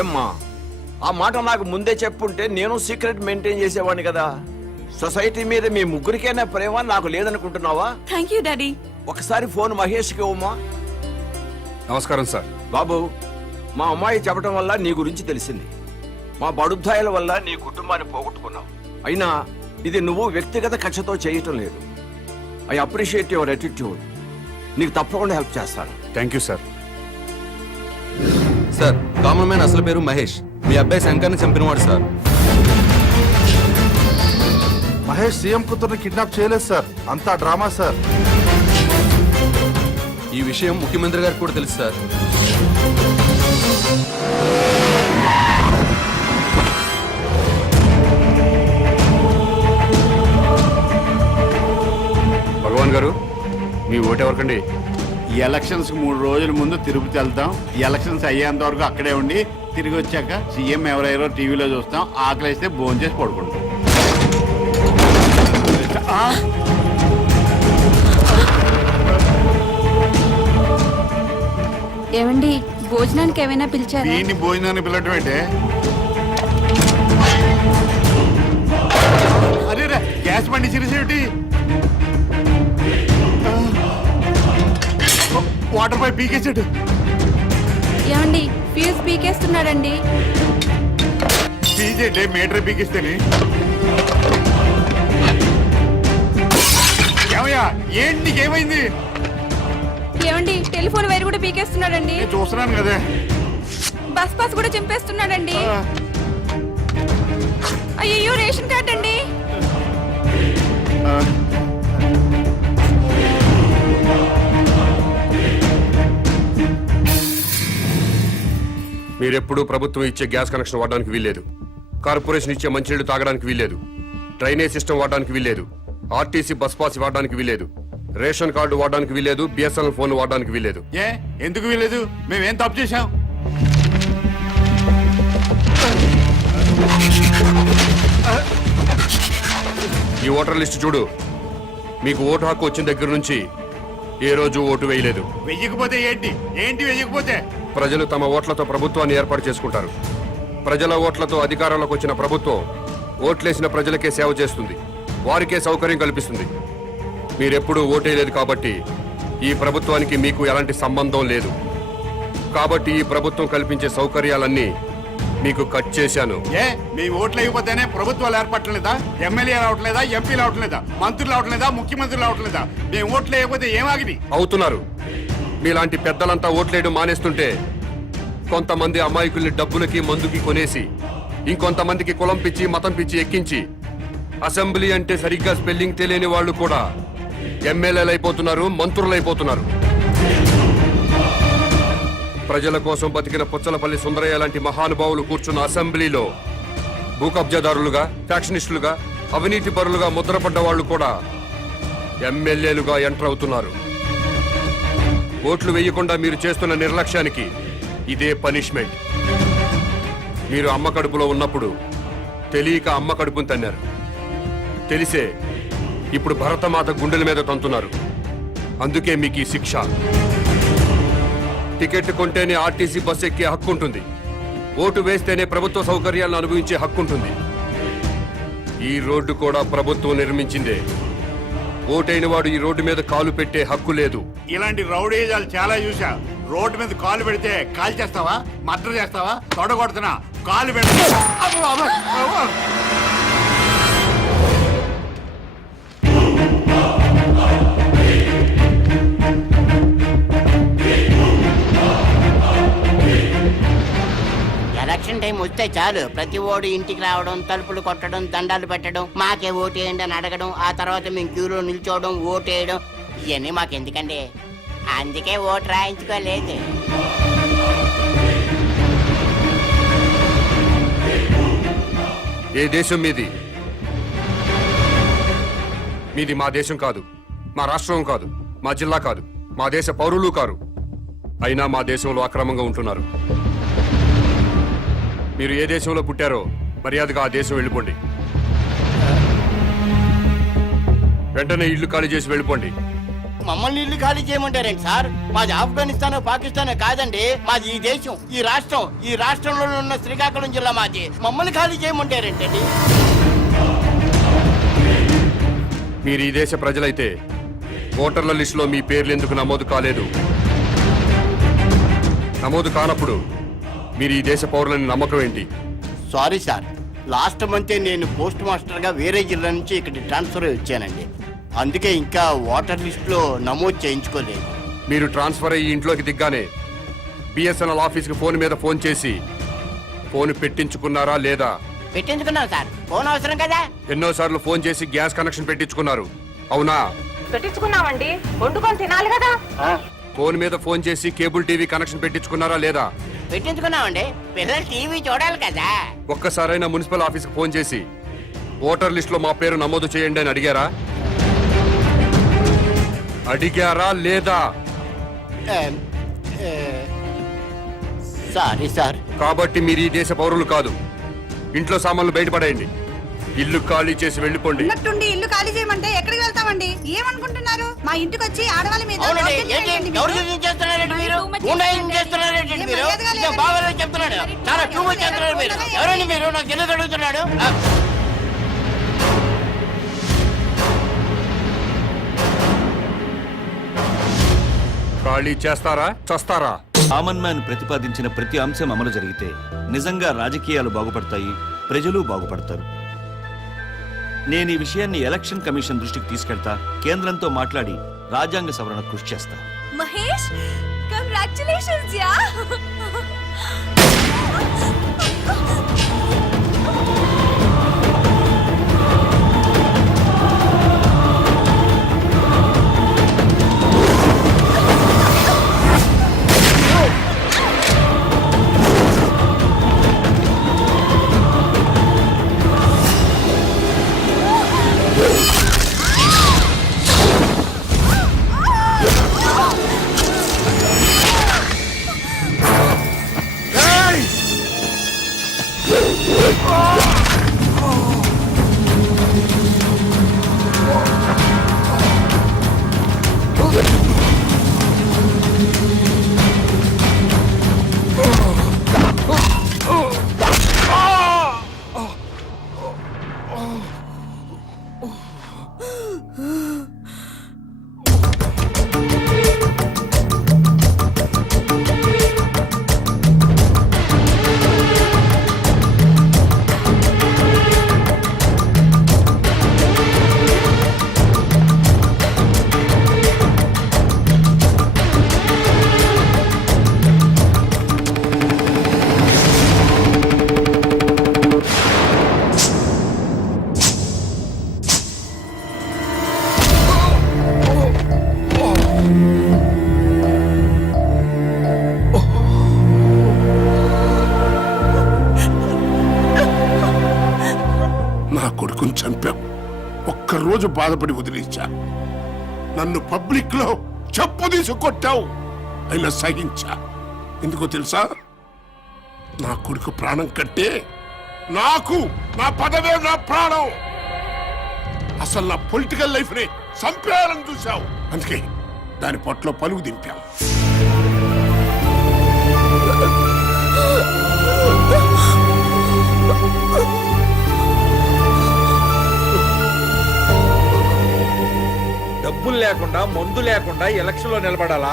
ఏమ్మా, ఆ మాట నాకు ముందే చెప్పుంటే నేను సీక్రెట్ మెయింటైన్ చేసేవాడిని కదా. సొసైటీ మీద మీ ముగ్గురికైనా ప్రేమ నాకు లేదనుకుంటున్నావా? Thank you daddy. ఒకసారి ఫోన్ మహేష్కి ఇవ్వమ్మా. నమస్కారం సార్. బాబు, మా అమ్మాయి చెప్పడం వల్ల నీ గురించి తెలిసింది. మా బడుద్దాయిల వల్ల నీ కుటుంబాన్ని పోగొట్టుకున్నావు. అయినా ఇది నువ్వు వ్యక్తిగత కక్షతో చేయటం లేదు. I appreciate your attitude. నీకు తప్పకుండా హెల్ప్ చేస్తాను. Thank you sir. Sir, common man అసలు పేరు మహేష్. మీ అబ్బాయి శంకర్ని చంపినవాడు సార్. మహేష్ సీఎం కూతుర్ని కిడ్నాప్ చేయలేదు సార్, అంతా డ్రామా సార్. ఈ విషయం ముఖ్యమంత్రి గారికి కూడా తెలుసు సార్. గారు మీ ఓటు ఎవరికండి? ఎలక్షన్స్ 3 రోజుల ముందు తిరుపతి వెళ్తాం. ఎలక్షన్స్ అయ్యేంత వరకు అక్కడే ఉండి తిరిగి వచ్చాక సీఎం ఎవరెవరో టీవీలో చూస్తాం. ఆకలిస్తే భోజనం చేసి పడుకుంటాం. ఏమండి భోజనానికి ఏమైనా పిలిచారా? దీన్ని భోజనాన్ని పిల్లటం ఏంటే? అరే గ్యాస్ బండి సిరిసేమిటి? Water pipe పీకేసాడు. ఏమండి ఫ్యూజ్ పీకేస్తున్నాడండి. పీజేంటే మీటర్ పీకిస్తేనే. ఏమయ్యా ఏంటి నీకేమైంది? ఏమండి టెలిఫోన్ వైర్ కూడా పీకేస్తున్నాడండి. నేను చూస్తున్నాను కదా. బస్ పాస్ కూడా చింపేస్తున్నాడండి. అయ్యో రేషన్ కార్డ్ అండి. మీరెప్పుడు ప్రభుత్వం ఇచ్చే గ్యాస్ కనెక్షన్ వాడడానికి వీల్లేదు. కార్పొరేషన్ ఇచ్చే మంచినీళ్లు తాగడానికి వీల్లేదు. డ్రైనేజ్ సిస్టమ్ వాడడానికి వీల్లేదు. ఆర్టీసీ బస్ పాస్ వాడడానికి వీల్లేదు. రేషన్ కార్డు వాడడానికి వీల్లేదు. బిఎస్ఎన్ఎల్ ఫోన్ వాడడానికి వీల్లేదు. ఏ ఎందుకు వీల్లేదు? మేమేం తప్పు చేశాం? ఈ ఓటర్ లిస్టు చూడు. మీకు ఓటు హక్కు వచ్చిన దగ్గర నుంచి ఏ రోజు ఓటు వేయలేదు. వెయ్యకపోతే ఏంటి? ఏంటి వెయ్యకపోతే? ప్రజలు తమ ఓట్లతో ప్రభుత్వాన్ని ఏర్పాటు చేసుకుంటారు. ప్రజల ఓట్లతో అధికారంలోకి వచ్చిన ప్రభుత్వం ఓట్లేసిన ప్రజలకే సేవ చేస్తుంది. వారికే సౌకర్యం కల్పిస్తుంది. మీరెప్పుడూ ఓటేయలేదు కాబట్టి ఈ ప్రభుత్వానికి మీకు ఎలాంటి సంబంధం లేదు. కాబట్టి ఈ ప్రభుత్వం కల్పించే సౌకర్యాలన్నీ మీకు కట్ చేశాను. ఏ మేము ఓట్లు వేయకపోతేనే ప్రభుత్వాలు ఏర్పడలేదా? ఎమ్మెల్యే రావట్లేదా? ఎంపీలు రావట్లేదా? మంత్రులు రావట్లేదా? ముఖ్యమంత్రులు రావట్లేదా? మేము ఓట్లు వేయకపోతే ఏమాగిని అవుతున్నారు. మీలాంటి పెద్దలంతా ఓట్లేయడం మానేస్తుంటే కొంతమంది అమాయకుల్ని డబ్బులకి మందుకి కొనేసి ఇంకొంతమందికి కులం పిచ్చి మతం పిచ్చి ఎక్కించి అసెంబ్లీ అంటే సరిగ్గా స్పెల్లింగ్ తెలియని వాళ్ళు కూడా ఎమ్మెల్యేలు అయిపోతున్నారు, మంత్రులు అయిపోతున్నారు. ప్రజల కోసం బతికిన పుచ్చలపల్లి సుందరయ్య లాంటి మహానుభావులు కూర్చున్న అసెంబ్లీలో భూ కబ్జాదారులుగా, ఫ్యాక్షనిస్టులుగా, అవినీతి పరులుగా ముద్రపడ్డ వాళ్ళు కూడా ఎమ్మెల్యేలుగా ఎంటర్ అవుతున్నారు. ఓట్లు వేయకుండా మీరు చేస్తున్న నిర్లక్ష్యానికి ఇదే పనిష్మెంట్. మీరు అమ్మ కడుపులో ఉన్నప్పుడు తెలియక అమ్మ కడుపును తన్నారు. తెలిసే ఇప్పుడు భరతమాత గుండెల మీద తంతున్నారు. అందుకే మీకు ఈ శిక్ష. టికెట్ కొంటేనే ఆర్టీసీ బస్ ఎక్కే హక్కు ఉంటుంది. ఓటు వేస్తేనే ప్రభుత్వ సౌకర్యాలను అనుభవించే హక్కు ఉంటుంది. ఈ రోడ్డు కూడా ప్రభుత్వం నిర్మించిందే. ఓటైన వాడు ఈ రోడ్డు మీద కాలు పెట్టే హక్కు లేదు. ఇలాంటి రౌడీజాలు చాలా చూసా. రోడ్డు మీద కాలు పెడితే కాల్ చేస్తావా? మర్డర్ చేస్తావా? తొడగొడుతున్నా కాలు పెడితే ఎలక్షన్ టైం వస్తే చాలు ప్రతి ఓడు ఇంటికి రావడం, తలుపులు కొట్టడం, దండాలు పెట్టడం, మాకే ఓటేయండి అని అడగడం, ఆ తర్వాత మేము క్యూలో నిల్చోవడం, ఓటేయడం, ఇవన్నీ మాకెందుకండి? అందుకే ఓటు రాయించుకోలేదు. ఏ దేశం మీది? మీది మా దేశం కాదు, మా రాష్ట్రం కాదు, మా జిల్లా కాదు, మా దేశ పౌరులు కారు. అయినా మా దేశంలో అక్రమంగా ఉంటున్నారు. మీరు ఏ దేశంలో పుట్టారో మర్యాదగా ఆ దేశం వెళ్ళిపోండి. వెంటనే ఇల్లు ఖాళీ చేసి వెళ్ళిపోండి. మమ్మల్ని ఇల్లు ఖాళీ చేయమంటారండి సార్? మాది ఆఫ్ఘనిస్తాన్, పాకిస్తాన్ కాదండి. మాది ఈ దేశం, ఈ రాష్ట్రం. ఈ రాష్ట్రంలో ఉన్న శ్రీకాకుళం జిల్లా మాది. మమ్మల్ని ఖాళీ చేయమంటారేంటండి? మీరు ఈ దేశ ప్రజలైతే ఓటర్ల లిస్టులో మీ పేర్లు ఎందుకు నమోదు కాలేదు? నమోదు కానప్పుడు మీరు ఈ దేశ పౌరులని నమ్మకం ఏంటి? సారీ సార్, లాస్ట్ మంతే నేను పోస్ట్ మాస్టర్ గా వేరే జిల్లా నుంచి ఇక్కడ ట్రాన్స్ఫర్ అయి వచ్చానండి. అందుకే ఇంకా ఓటర్ లిస్ట్ లో నమోదు చేయించుకోలేదు. మీరు ట్రాన్స్ఫర్ అయ్యి ఇంట్లోకి దిగ్గానే బిఎస్ఎన్ఎల్ ఆఫీస్కి ఫోన్ మీద ఫోన్ చేసి ఫోన్ పెట్టించుకున్నారా లేదా? పెట్టించుకున్నాం సార్. ఫోన్ అవసరం కదా? ఎన్నోసార్లు ఫోన్ చేసి గ్యాస్ కనెక్షన్ పెట్టించుకున్నారు, అవునా? పెట్టించుకున్నామండి, వండుకొని తినాలి కదా. ఫోన్ మీద ఫోన్ చేసి కేబుల్ టీవీ కనెక్షన్ పెట్టించుకున్నారా లేదా? పెట్టించుకున్నామండి. పిల్లలు టీవీ చూడాలి కదా. ఒక్కసారైనా మున్సిపల్ ఆఫీస్కి ఫోన్ చేసి ఓటర్ లిస్ట్ లో మా పేరు నమోదు చేయండి అని అడిగారా? అడిగారా లేదా? Sorry sir. కాబట్టి మీరు ఈ దేశ పౌరులు కాదు. ఇంట్లో సామాన్లు బయటపడేయండి. ఇల్లు ఖాళీ చేసి వెళ్ళిపోండి. ఉన్నట్టుండి ఇల్లు ఖాళీ చేయమంటే ఎక్కడికి వెళ్తామండి? ఏమనుకుంటున్నారు? మా ఇంటికి వచ్చి ఆడవాళ్ళ మీద అవునండి, దౌర్జన్యం ఏంటి? చేయండి ఎవరు మీరు? చేస్తున్నారండి మీరు? Too much గుండాయిజం చేస్తున్నారేంటి ఏం మీరు? మర్యాదగా ఇదే లేదండి. బాగానే చెప్తున్నాడు. చాలా టూ మచ్ చేస్తున్నారు మీరు. ఎవరండి మీరు? నాకు ఎందుకు అడుగుతున్నాడు? ఖాళీ చేస్తారా చస్తారా? కామన్ మ్యాన్ ప్రతిపాదించిన ప్రతి అంశం అమలు జరిగితే నిజంగా రాజకీయాలు బాగుపడతాయి, ప్రజలు బాగుపడతారు. నేను ఈ విషయాన్ని ఎలక్షన్ కమిషన్ దృష్టికి తీసుకెళ్తా, కేంద్రంతో మాట్లాడి రాజ్యాంగ సవరణ కృషి చేస్తా. Mahesh, congratulations yeah. నా కొడుకుని చంపాం. ఒక్కరోజు బాధపడి వదిలేచ్చా. నన్ను పబ్లిక్ లో చెప్పు తీసి కొట్టావు, అయినా సహించా. ఎందుకో తెలుసా? నా కొడుకు ప్రాణం కంటే నాకు నా పదవే నా ప్రాణం. అసలు నా పొలిటికల్ లైఫ్ ని చంపేయాలని చూశావు. అందుకే దాని పొట్లో పలుగు దింపావు. డబ్బులు లేకుండా మందు లేకుండా ఎలక్షన్ లో నిలబడాలా?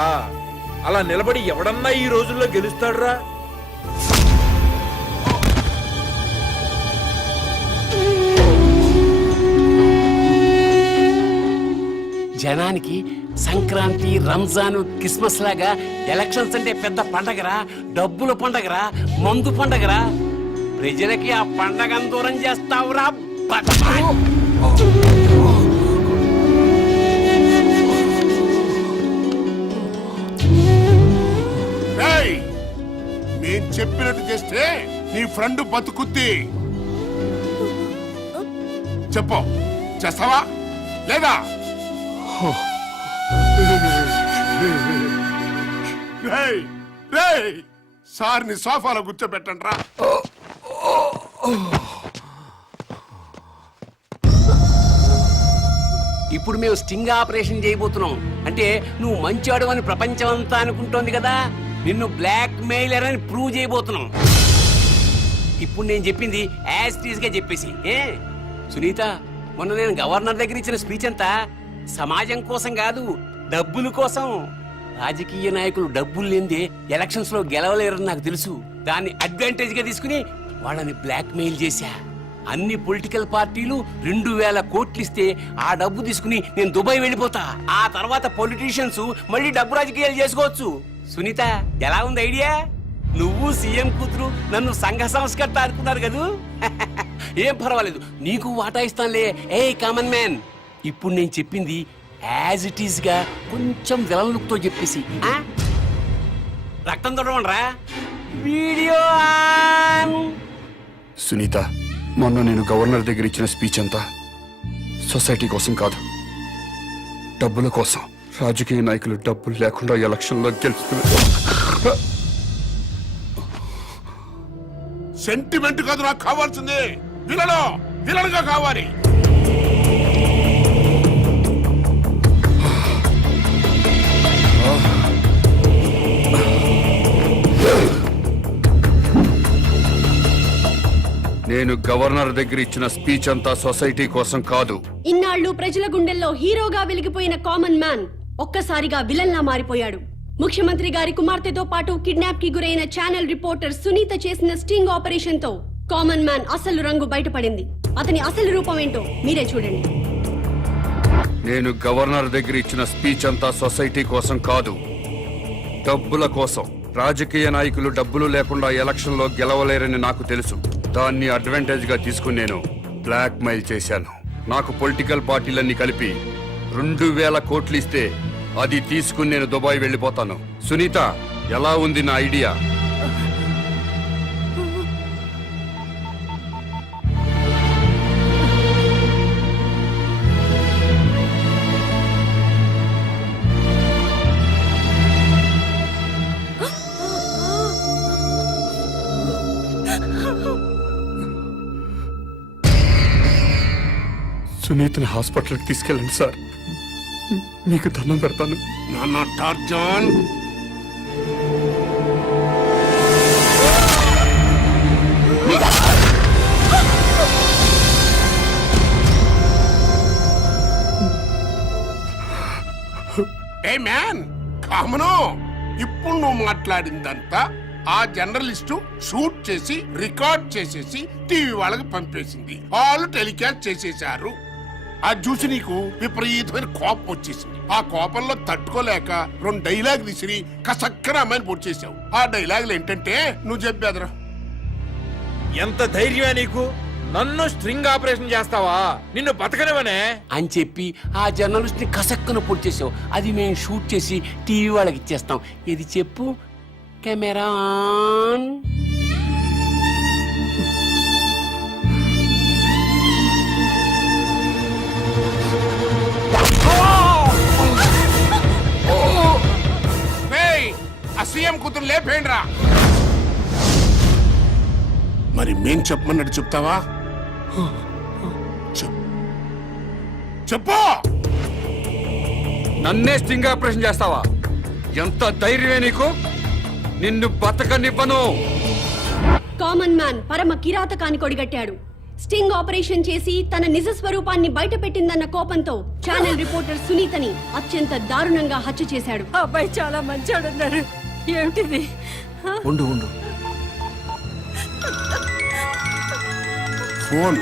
అలా నిలబడి ఎవడన్నా ఈ రోజుల్లో గెలుస్తాడురా? జనానికి సంక్రాంతి, రంజాన్, క్రిస్మస్ లాగా ఎలక్షన్స్ అంటే పెద్ద పండగరా, డబ్బుల పండగరా, మందు పండగరా. ప్రజలకి ఆ పండగను దూరం చేస్తావురా. నేను చెప్పినట్టు చేస్తే నీ ఫ్రెండ్ బతుకుద్ది. చెప్పు, చేస్తావా లేదా? సార్ని సోఫాలో కూర్చోబెట్టండి రా. ఇప్పుడు మేము స్టింగ్ ఆపరేషన్ చేయబోతున్నాం. అంటే నువ్వు మంచివాడు అని ప్రపంచం అంతా అనుకుంటోంది కదా. నిన్ను బ్లాక్ మెయిలర్ అని ప్రూవ్ చేయబోతున్నాం. ఇప్పుడు నేను చెప్పింది యాజ్ టీజ్ గా చెప్పేసి. సునీత, మొన్న నేను గవర్నర్ దగ్గర ఇచ్చిన స్పీచ్ అంతా సమాజం కోసం కాదు, డబ్బుల కోసం. రాజకీయ నాయకులు డబ్బులు లేనిదే ఎలక్షన్స్ లో గెలవలేరని నాకు తెలుసు. దాన్ని అడ్వాంటేజ్ గా తీసుకుని వాళ్ళని బ్లాక్ మెయిల్ చేశా. అన్ని పొలిటికల్ పార్టీలు 2000 కోట్లు ఇస్తే ఆ డబ్బు తీసుకుని నేను దుబాయ్ వెళ్ళిపోతా. ఆ తర్వాత పొలిటీషియన్స్ మళ్ళీ డబ్బు రాజకీయాలు చేసుకోవచ్చు. సునీత, ఎలా ఉంది ఐడియా? నువ్వు సీఎం కూతురు నన్ను సంఘ సంస్కర్త అనుకున్నారు కదూ. ఏం పర్వాలేదు, నీకు వాటా ఇస్తానులే. ఏ కామన్ మ్యాన్, ఇప్పుడు నేను చెప్పింది యాజ్ ఇట్ ఈస్ గా కొంచెం విలన్ లుక్ తో చెప్పేసి. రక్తం తొడవండ్రా. Video on. సునీత, మొన్న నేను గవర్నర్ దగ్గర ఇచ్చిన స్పీచ్ అంతా సొసైటీ కోసం కాదు, డబ్బుల కోసం. రాజకీయ నాయకులు డబ్బులు లేకుండా ఎలక్షన్లో గెలుచుకున్నారు. సెంటిమెంట్ కాదు నాకు కావాల్సింది, విలన్గా కావాలి. నేను గవర్నర్ దగ్గర ఇచ్చిన స్పీచ్ అంతా సొసైటీ కోసం కాదు. ఇన్నాళ్లు ప్రజల గుండెల్లో హీరోగా వెలిగిపోయిన కామన్ మ్యాన్ ఒక్కసారిగా విలన్లా మారిపోయాడు. ముఖ్యమంత్రి గారి కుమార్తెతో పాటు కిడ్నాప్ కి గురైన ఛానల్ రిపోర్టర్ సునీత చేసిన స్టింగ్ ఆపరేషన్ తో కామన్ మ్యాన్ అసలు రంగు బయటపడింది. అతని అసలు రూపం ఏంటో మీరే చూడండి. నేను గవర్నర్ దగ్గర ఇచ్చిన స్పీచ్ అంతా సొసైటీ కోసం కాదు, డబ్బుల కోసం. రాజకీయ నాయకులు డబ్బులు లేకుండా ఎలక్షన్లో గెలవలేరని నాకు తెలుసు. దాన్ని అడ్వాంటేజ్ గా తీసుకుని నేను బ్లాక్ మెయిల్ చేశాను. నాకు పొలిటికల్ పార్టీలన్నీ కలిపి 2000 కోట్లు ఇస్తే అది తీసుకుని నేను దుబాయ్ వెళ్ళిపోతాను. సునీత, ఎలా ఉంది నా ఐడియా? సునీతని హాస్పిటల్కి తీసుకెళ్ళండి సార్, మీకు దండం పెడతాను. నాన్న టార్జాన్, ఏ మ్యాన్ కామను, ఇప్పుడు నువ్వు మాట్లాడిందంతా ఆ జర్నలిస్టు షూట్ చేసి రికార్డ్ చేసేసి టీవీ వాళ్ళకి పంపేసింది. వాళ్ళు టెలికాస్ట్ చేసేశారు. అది చూసి నీకు విపరీతమైన కోపం వచ్చేసింది. ఆ కోపంలో తట్టుకోలేక 2 డైలాగ్ విసిరి కసక్కన అమ్మాయిని పొడి చేసావు. ఆ డైలాగులు ఏంటంటే, నువ్వు చెప్పేదరా. ఎంత ధైర్యమే నీకు? నన్ను స్ట్రింగ్ ఆపరేషన్ చేస్తావా? నిన్ను బతకనివనే అని చెప్పి ఆ జర్నలిస్ట్ ని కసక్కున పొడి చేసావు. అది మేము షూట్ చేసి టీవీ వాళ్ళకి ఇచ్చేస్తాం. ఇది చెప్పు. Camera on. సీఎం కూతురు లేపేండ్రా. మరి మేం చెప్పమన్నట్టు చెప్తావా? చెప్పు. నన్నే స్టింగ్ ఆపరేషన్ చేస్తావా? ఎంత ధైర్యమే నీకు? నిన్ను బతకనివ్వను. కామన్ మ్యాన్ పరమ కిరాతకాన్ని కొడిగట్టాడు. స్టింగ్ ఆపరేషన్ చేసి తన నిజ స్వరూపాన్ని బయట పెట్టిందన్న కోపంతో ఛానల్ రిపోర్టర్ సునీతని అత్యంత దారుణంగా హత్య చేశాడు. అబ్బాయి చాలా మంచోడున్నారు. ఏమిటిది? ఉండు ఫోన్.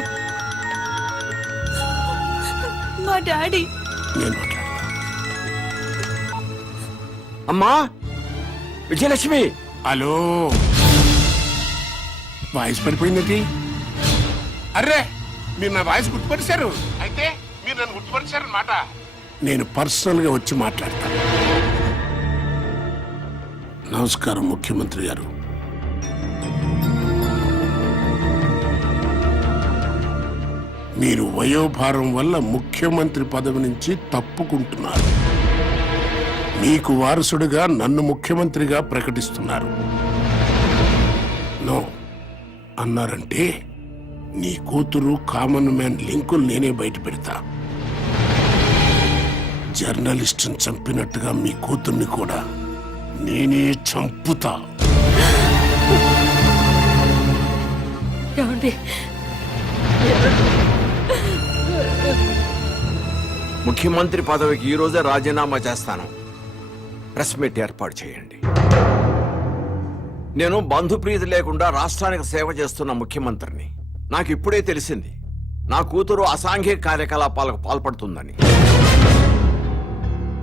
మా డాడీ. నేను మాట్లాడతా. అమ్మా విజయలక్ష్మి. హలో, వాయిస్ పడిపోయింది. అర్రే, మీరు నా వాయిస్ గుర్తుపరిచారు. అయితే మీరు నన్ను గుర్తుపరిచారన్నమాట. నేను పర్సనల్ గా వచ్చి మాట్లాడతాను. నమస్కారం ముఖ్యమంత్రి గారు. మీరు వయోభారం వల్ల ముఖ్యమంత్రి పదవి నుంచి తప్పుకుంటున్నారు. మీకు వారసుడిగా నన్ను ముఖ్యమంత్రిగా ప్రకటిస్తున్నారు. నో అన్నారంటే నీ కూతురు కామన్ మ్యాన్ లింకులు నేనే బయట పెడతా. జర్నలిస్టుని చంపినట్టుగా మీ కూతుర్ని కూడా నేనే చంపుతా. ముఖ్యమంత్రి పదవికి ఈ రోజే రాజీనామా చేస్తాను. ప్రెస్ మీట్ ఏర్పాటు చేయండి. నేను బంధుప్రీతి లేకుండా రాష్ట్రానికి సేవ చేస్తున్న ముఖ్యమంత్రిని. నాకు ఇప్పుడే తెలిసింది నా కూతురు అసాంఘిక కార్యకలాపాలకు పాల్పడుతుందని.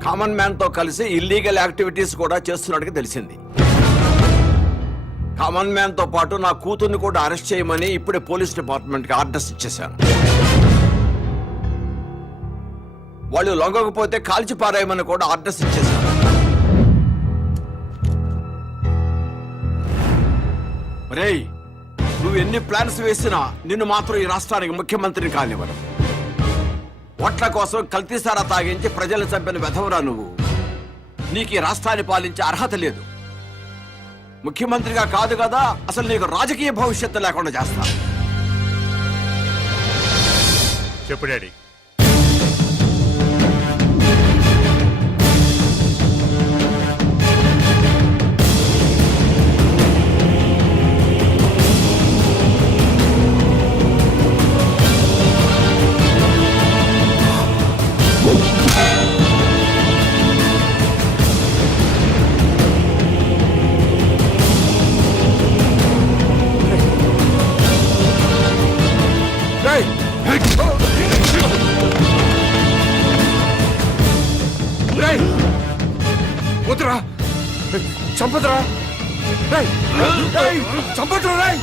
కామన్ మ్యాన్ తో కలిసి ఇల్లీగల్ యాక్టివిటీస్ కూడా చేస్తున్నట్టుగా తెలిసింది. కామన్ మ్యాన్ తో పాటు నా కూతుర్ని కూడా అరెస్ట్ చేయమని ఇప్పుడే పోలీస్ డిపార్ట్మెంట్ కి ఆర్డర్స్ ఇచ్చేశాను. వాళ్ళు లొంగకపోతే కాల్చి పారేయమని కూడా ఆర్డర్స్ ఇచ్చేశాను. రేయ్, నువ్వు ఎన్ని ప్లాన్స్ వేసినా నిన్ను మాత్రం ఈ రాష్ట్రానికి ముఖ్యమంత్రిని కానివ్వరు. ఓట్ల కోసం కల్తీసారా తాగించి ప్రజలు చంపిన వెధవరా నువ్వు. నీకు ఈ రాష్ట్రాన్ని పాలించే అర్హత లేదు. ముఖ్యమంత్రిగా కాదు కదా, అసలు నీకు రాజకీయ భవిష్యత్తు లేకుండా చేస్తా. చెప్పు డాడీ. రేయ్! రేయ్! వద్దురా! చంపదురా! రేయ్! రేయ్! చంపదురా రేయ్!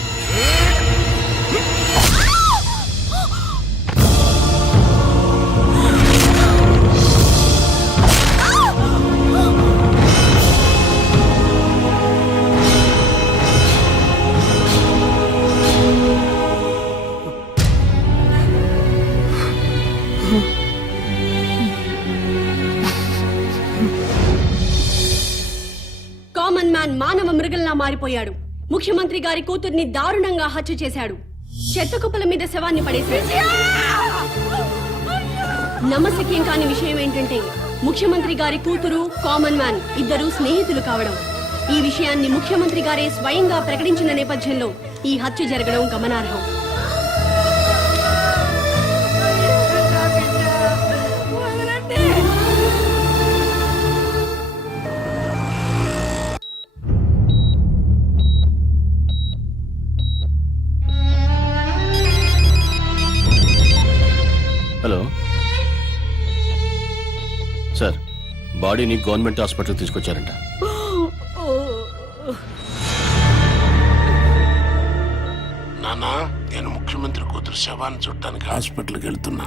కామన్ మ్యాన్ మానవ మృగంలా మారిపోయాడు. ముఖ్యమంత్రి గారి కూతుర్ని దారుణంగా హత్య చేశాడు. చెత్త కుప్పల మీద శవాన్ని పడేశాడు. నమ్మశక్యం కాని విషయం ఏంటంటే ముఖ్యమంత్రి గారి కూతురు కామన్ మ్యాన్ ఇద్దరు స్నేహితులు కావడం. ఈ విషయాన్ని ముఖ్యమంత్రి గారే స్వయంగా ప్రకటించిన నేపథ్యంలో ఈ హత్య జరగడం గమనార్హం. హలో సార్, బాడీని గవర్నమెంట్ హాస్పిటల్ తీసుకొచ్చారంట. నానా, నేను ముఖ్యమంత్రి కూతురు శవాన్ని చుట్టానికి హాస్పిటల్కి వెళ్తున్నా.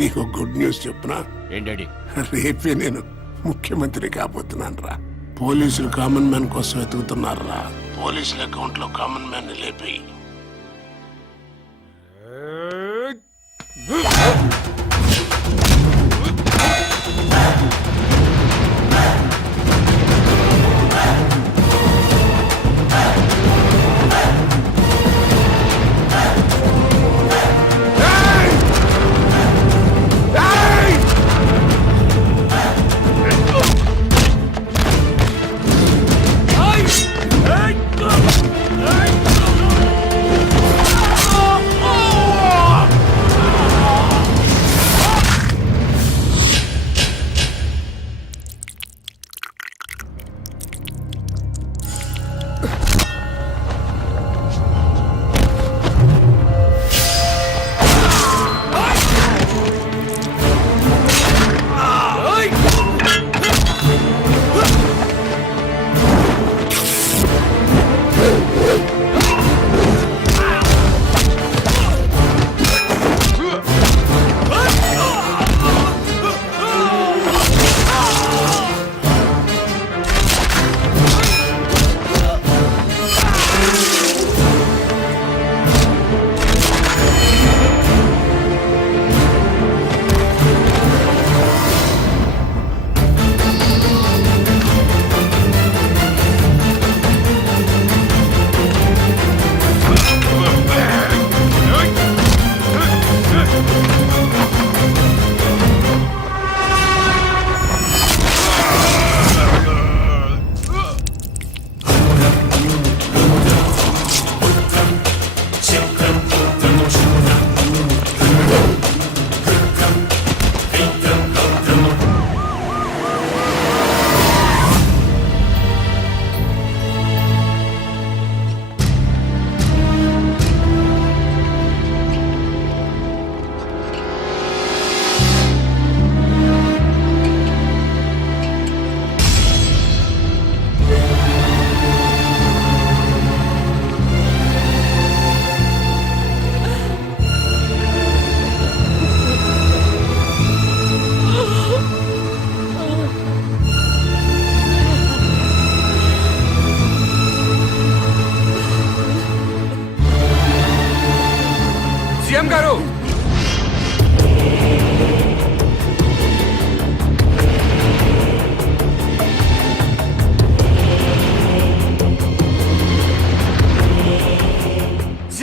నీకు గుడ్ న్యూస్ చెప్పునా? ఏంటండి? రేపే నేను ముఖ్యమంత్రి కాబోతున్నాను రా. పోలీసులు కామన్ మ్యాన్ కోసం వెతుకుతున్నారు రా. పోలీసుల అకౌంట్ లో కామన్ మ్యాన్ ని లేపి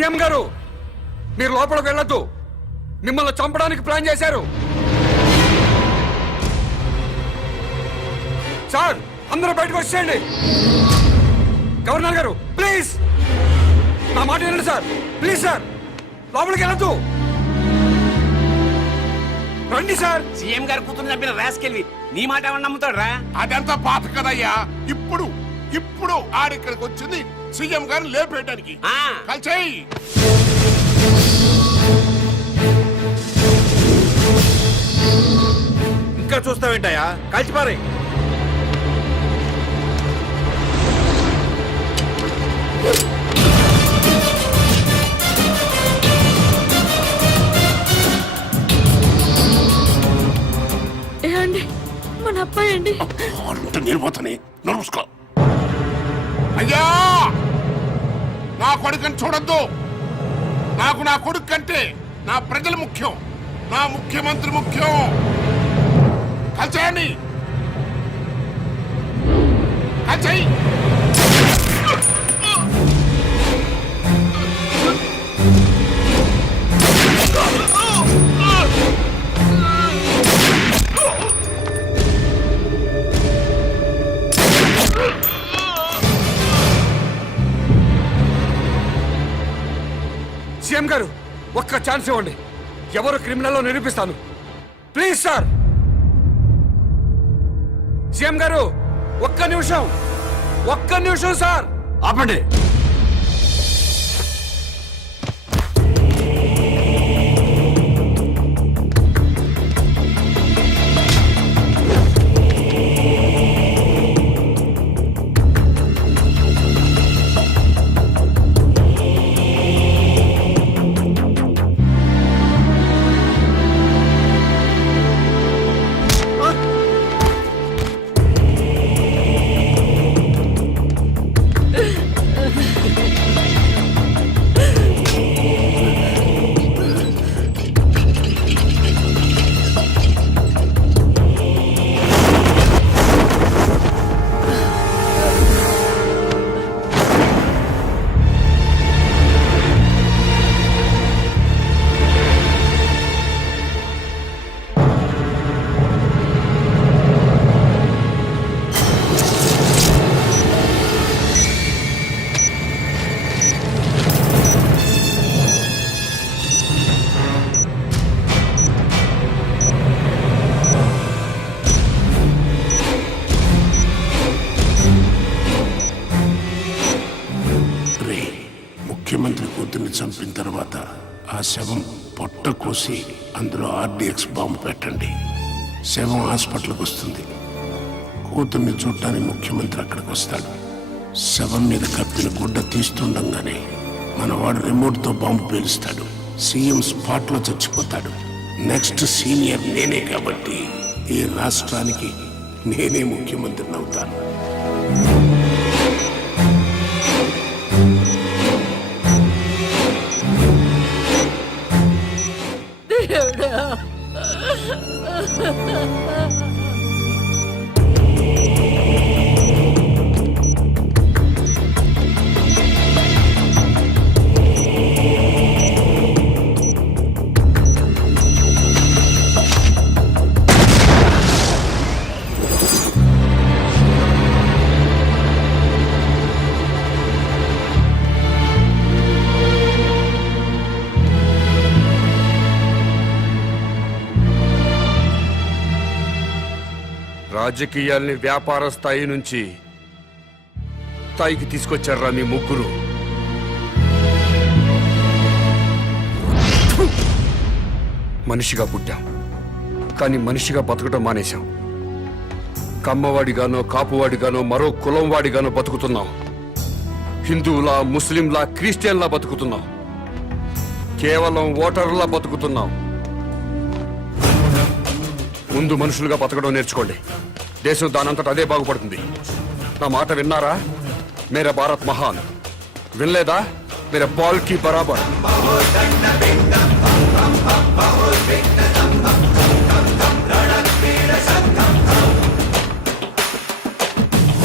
సీఎం గారు మీరు లోపలికి వెళ్ళొద్దు. మిమ్మల్ని చంపడానికి ప్లాన్ చేశారు. సార్ అందరూ బయటకు వచ్చేయండి. గవర్నర్ గారు ప్లీజ్ నా మాట వినండి సార్. ప్లీజ్ సార్ లోపలికి వెళ్ళొద్దు. రండి సార్. సీఎం గారు కూతురు చంపిన రాసుకెళ్ళి నీ మాట ఏమన్నా నమ్ముతాడు రా? అదంతా పాత కదయ్యా. ఇప్పుడు ఆడిక్కడికి వచ్చింది సీఎం గారిని లేపేయడానికి. కలిసేయ్. ఇంకా చూస్తావేంటయ్యా? కాల్చిపారే. ఏమండి మన అబ్బాయి అండి. అంటే నేను పోతానే నడుసుకో. అయ్యా నా కొడుకుని చూడొద్దు. నాకు నా కొడుకు కంటే నా ప్రజలు ముఖ్యం, నా ముఖ్యమంత్రి ముఖ్యం. కలిసేయండి. కలిసేయి. సీఎం గారు ఒక్క ఛాన్స్ ఇవ్వండి. ఎవరు క్రిమినల్లో నిరూపిస్తాను. Please sir. సీఎం గారు ఒక్క నిమిషం సార్. ఆపండి. ముఖ్యమంత్రి కూతుర్ని చంపిన తర్వాత ఆ శవం పొట్ట కోసి అందులో ఆర్డిఎక్స్ బాంబు పెట్టండి. శవం హాస్పిటల్కి వస్తుంది. కూతుర్ని చూడటానికి ముఖ్యమంత్రి అక్కడికి వస్తాడు. శవం మీద కప్పిన గుడ్డ తీస్తుండగానే మనవాడు రిమోట్తో బాంబు పేలుస్తాడు. సీఎం స్పాట్లో చచ్చిపోతాడు. నెక్స్ట్ సీనియర్ నేనే కాబట్టి ఈ రాష్ట్రానికి నేనే ముఖ్యమంత్రిని అవుతాను. రాజకీయాల్ని వ్యాపార స్థాయి నుంచి స్థాయికి తీసుకొచ్చారా మీ ముగ్గురు. మనిషిగా పుట్టాం, కానీ మనిషిగా బతకటం మానేశాం. కమ్మవాడిగానో కాపువాడిగానో మరో కులం వాడిగానో బతుకుతున్నాం. హిందువులా, ముస్లింలా, క్రిస్టియన్లా బతుకుతున్నాం. కేవలం ఓటర్లా బతుకుతున్నాం. ముందు మనుషులుగా బతకడం నేర్చుకోండి. దేశం దానంతట అదే బాగుపడుతుంది. నా మాట విన్నారా? మేరా భారత్ మహాన్. వినలేదా? మేరా బాల్ కి బరాబర్.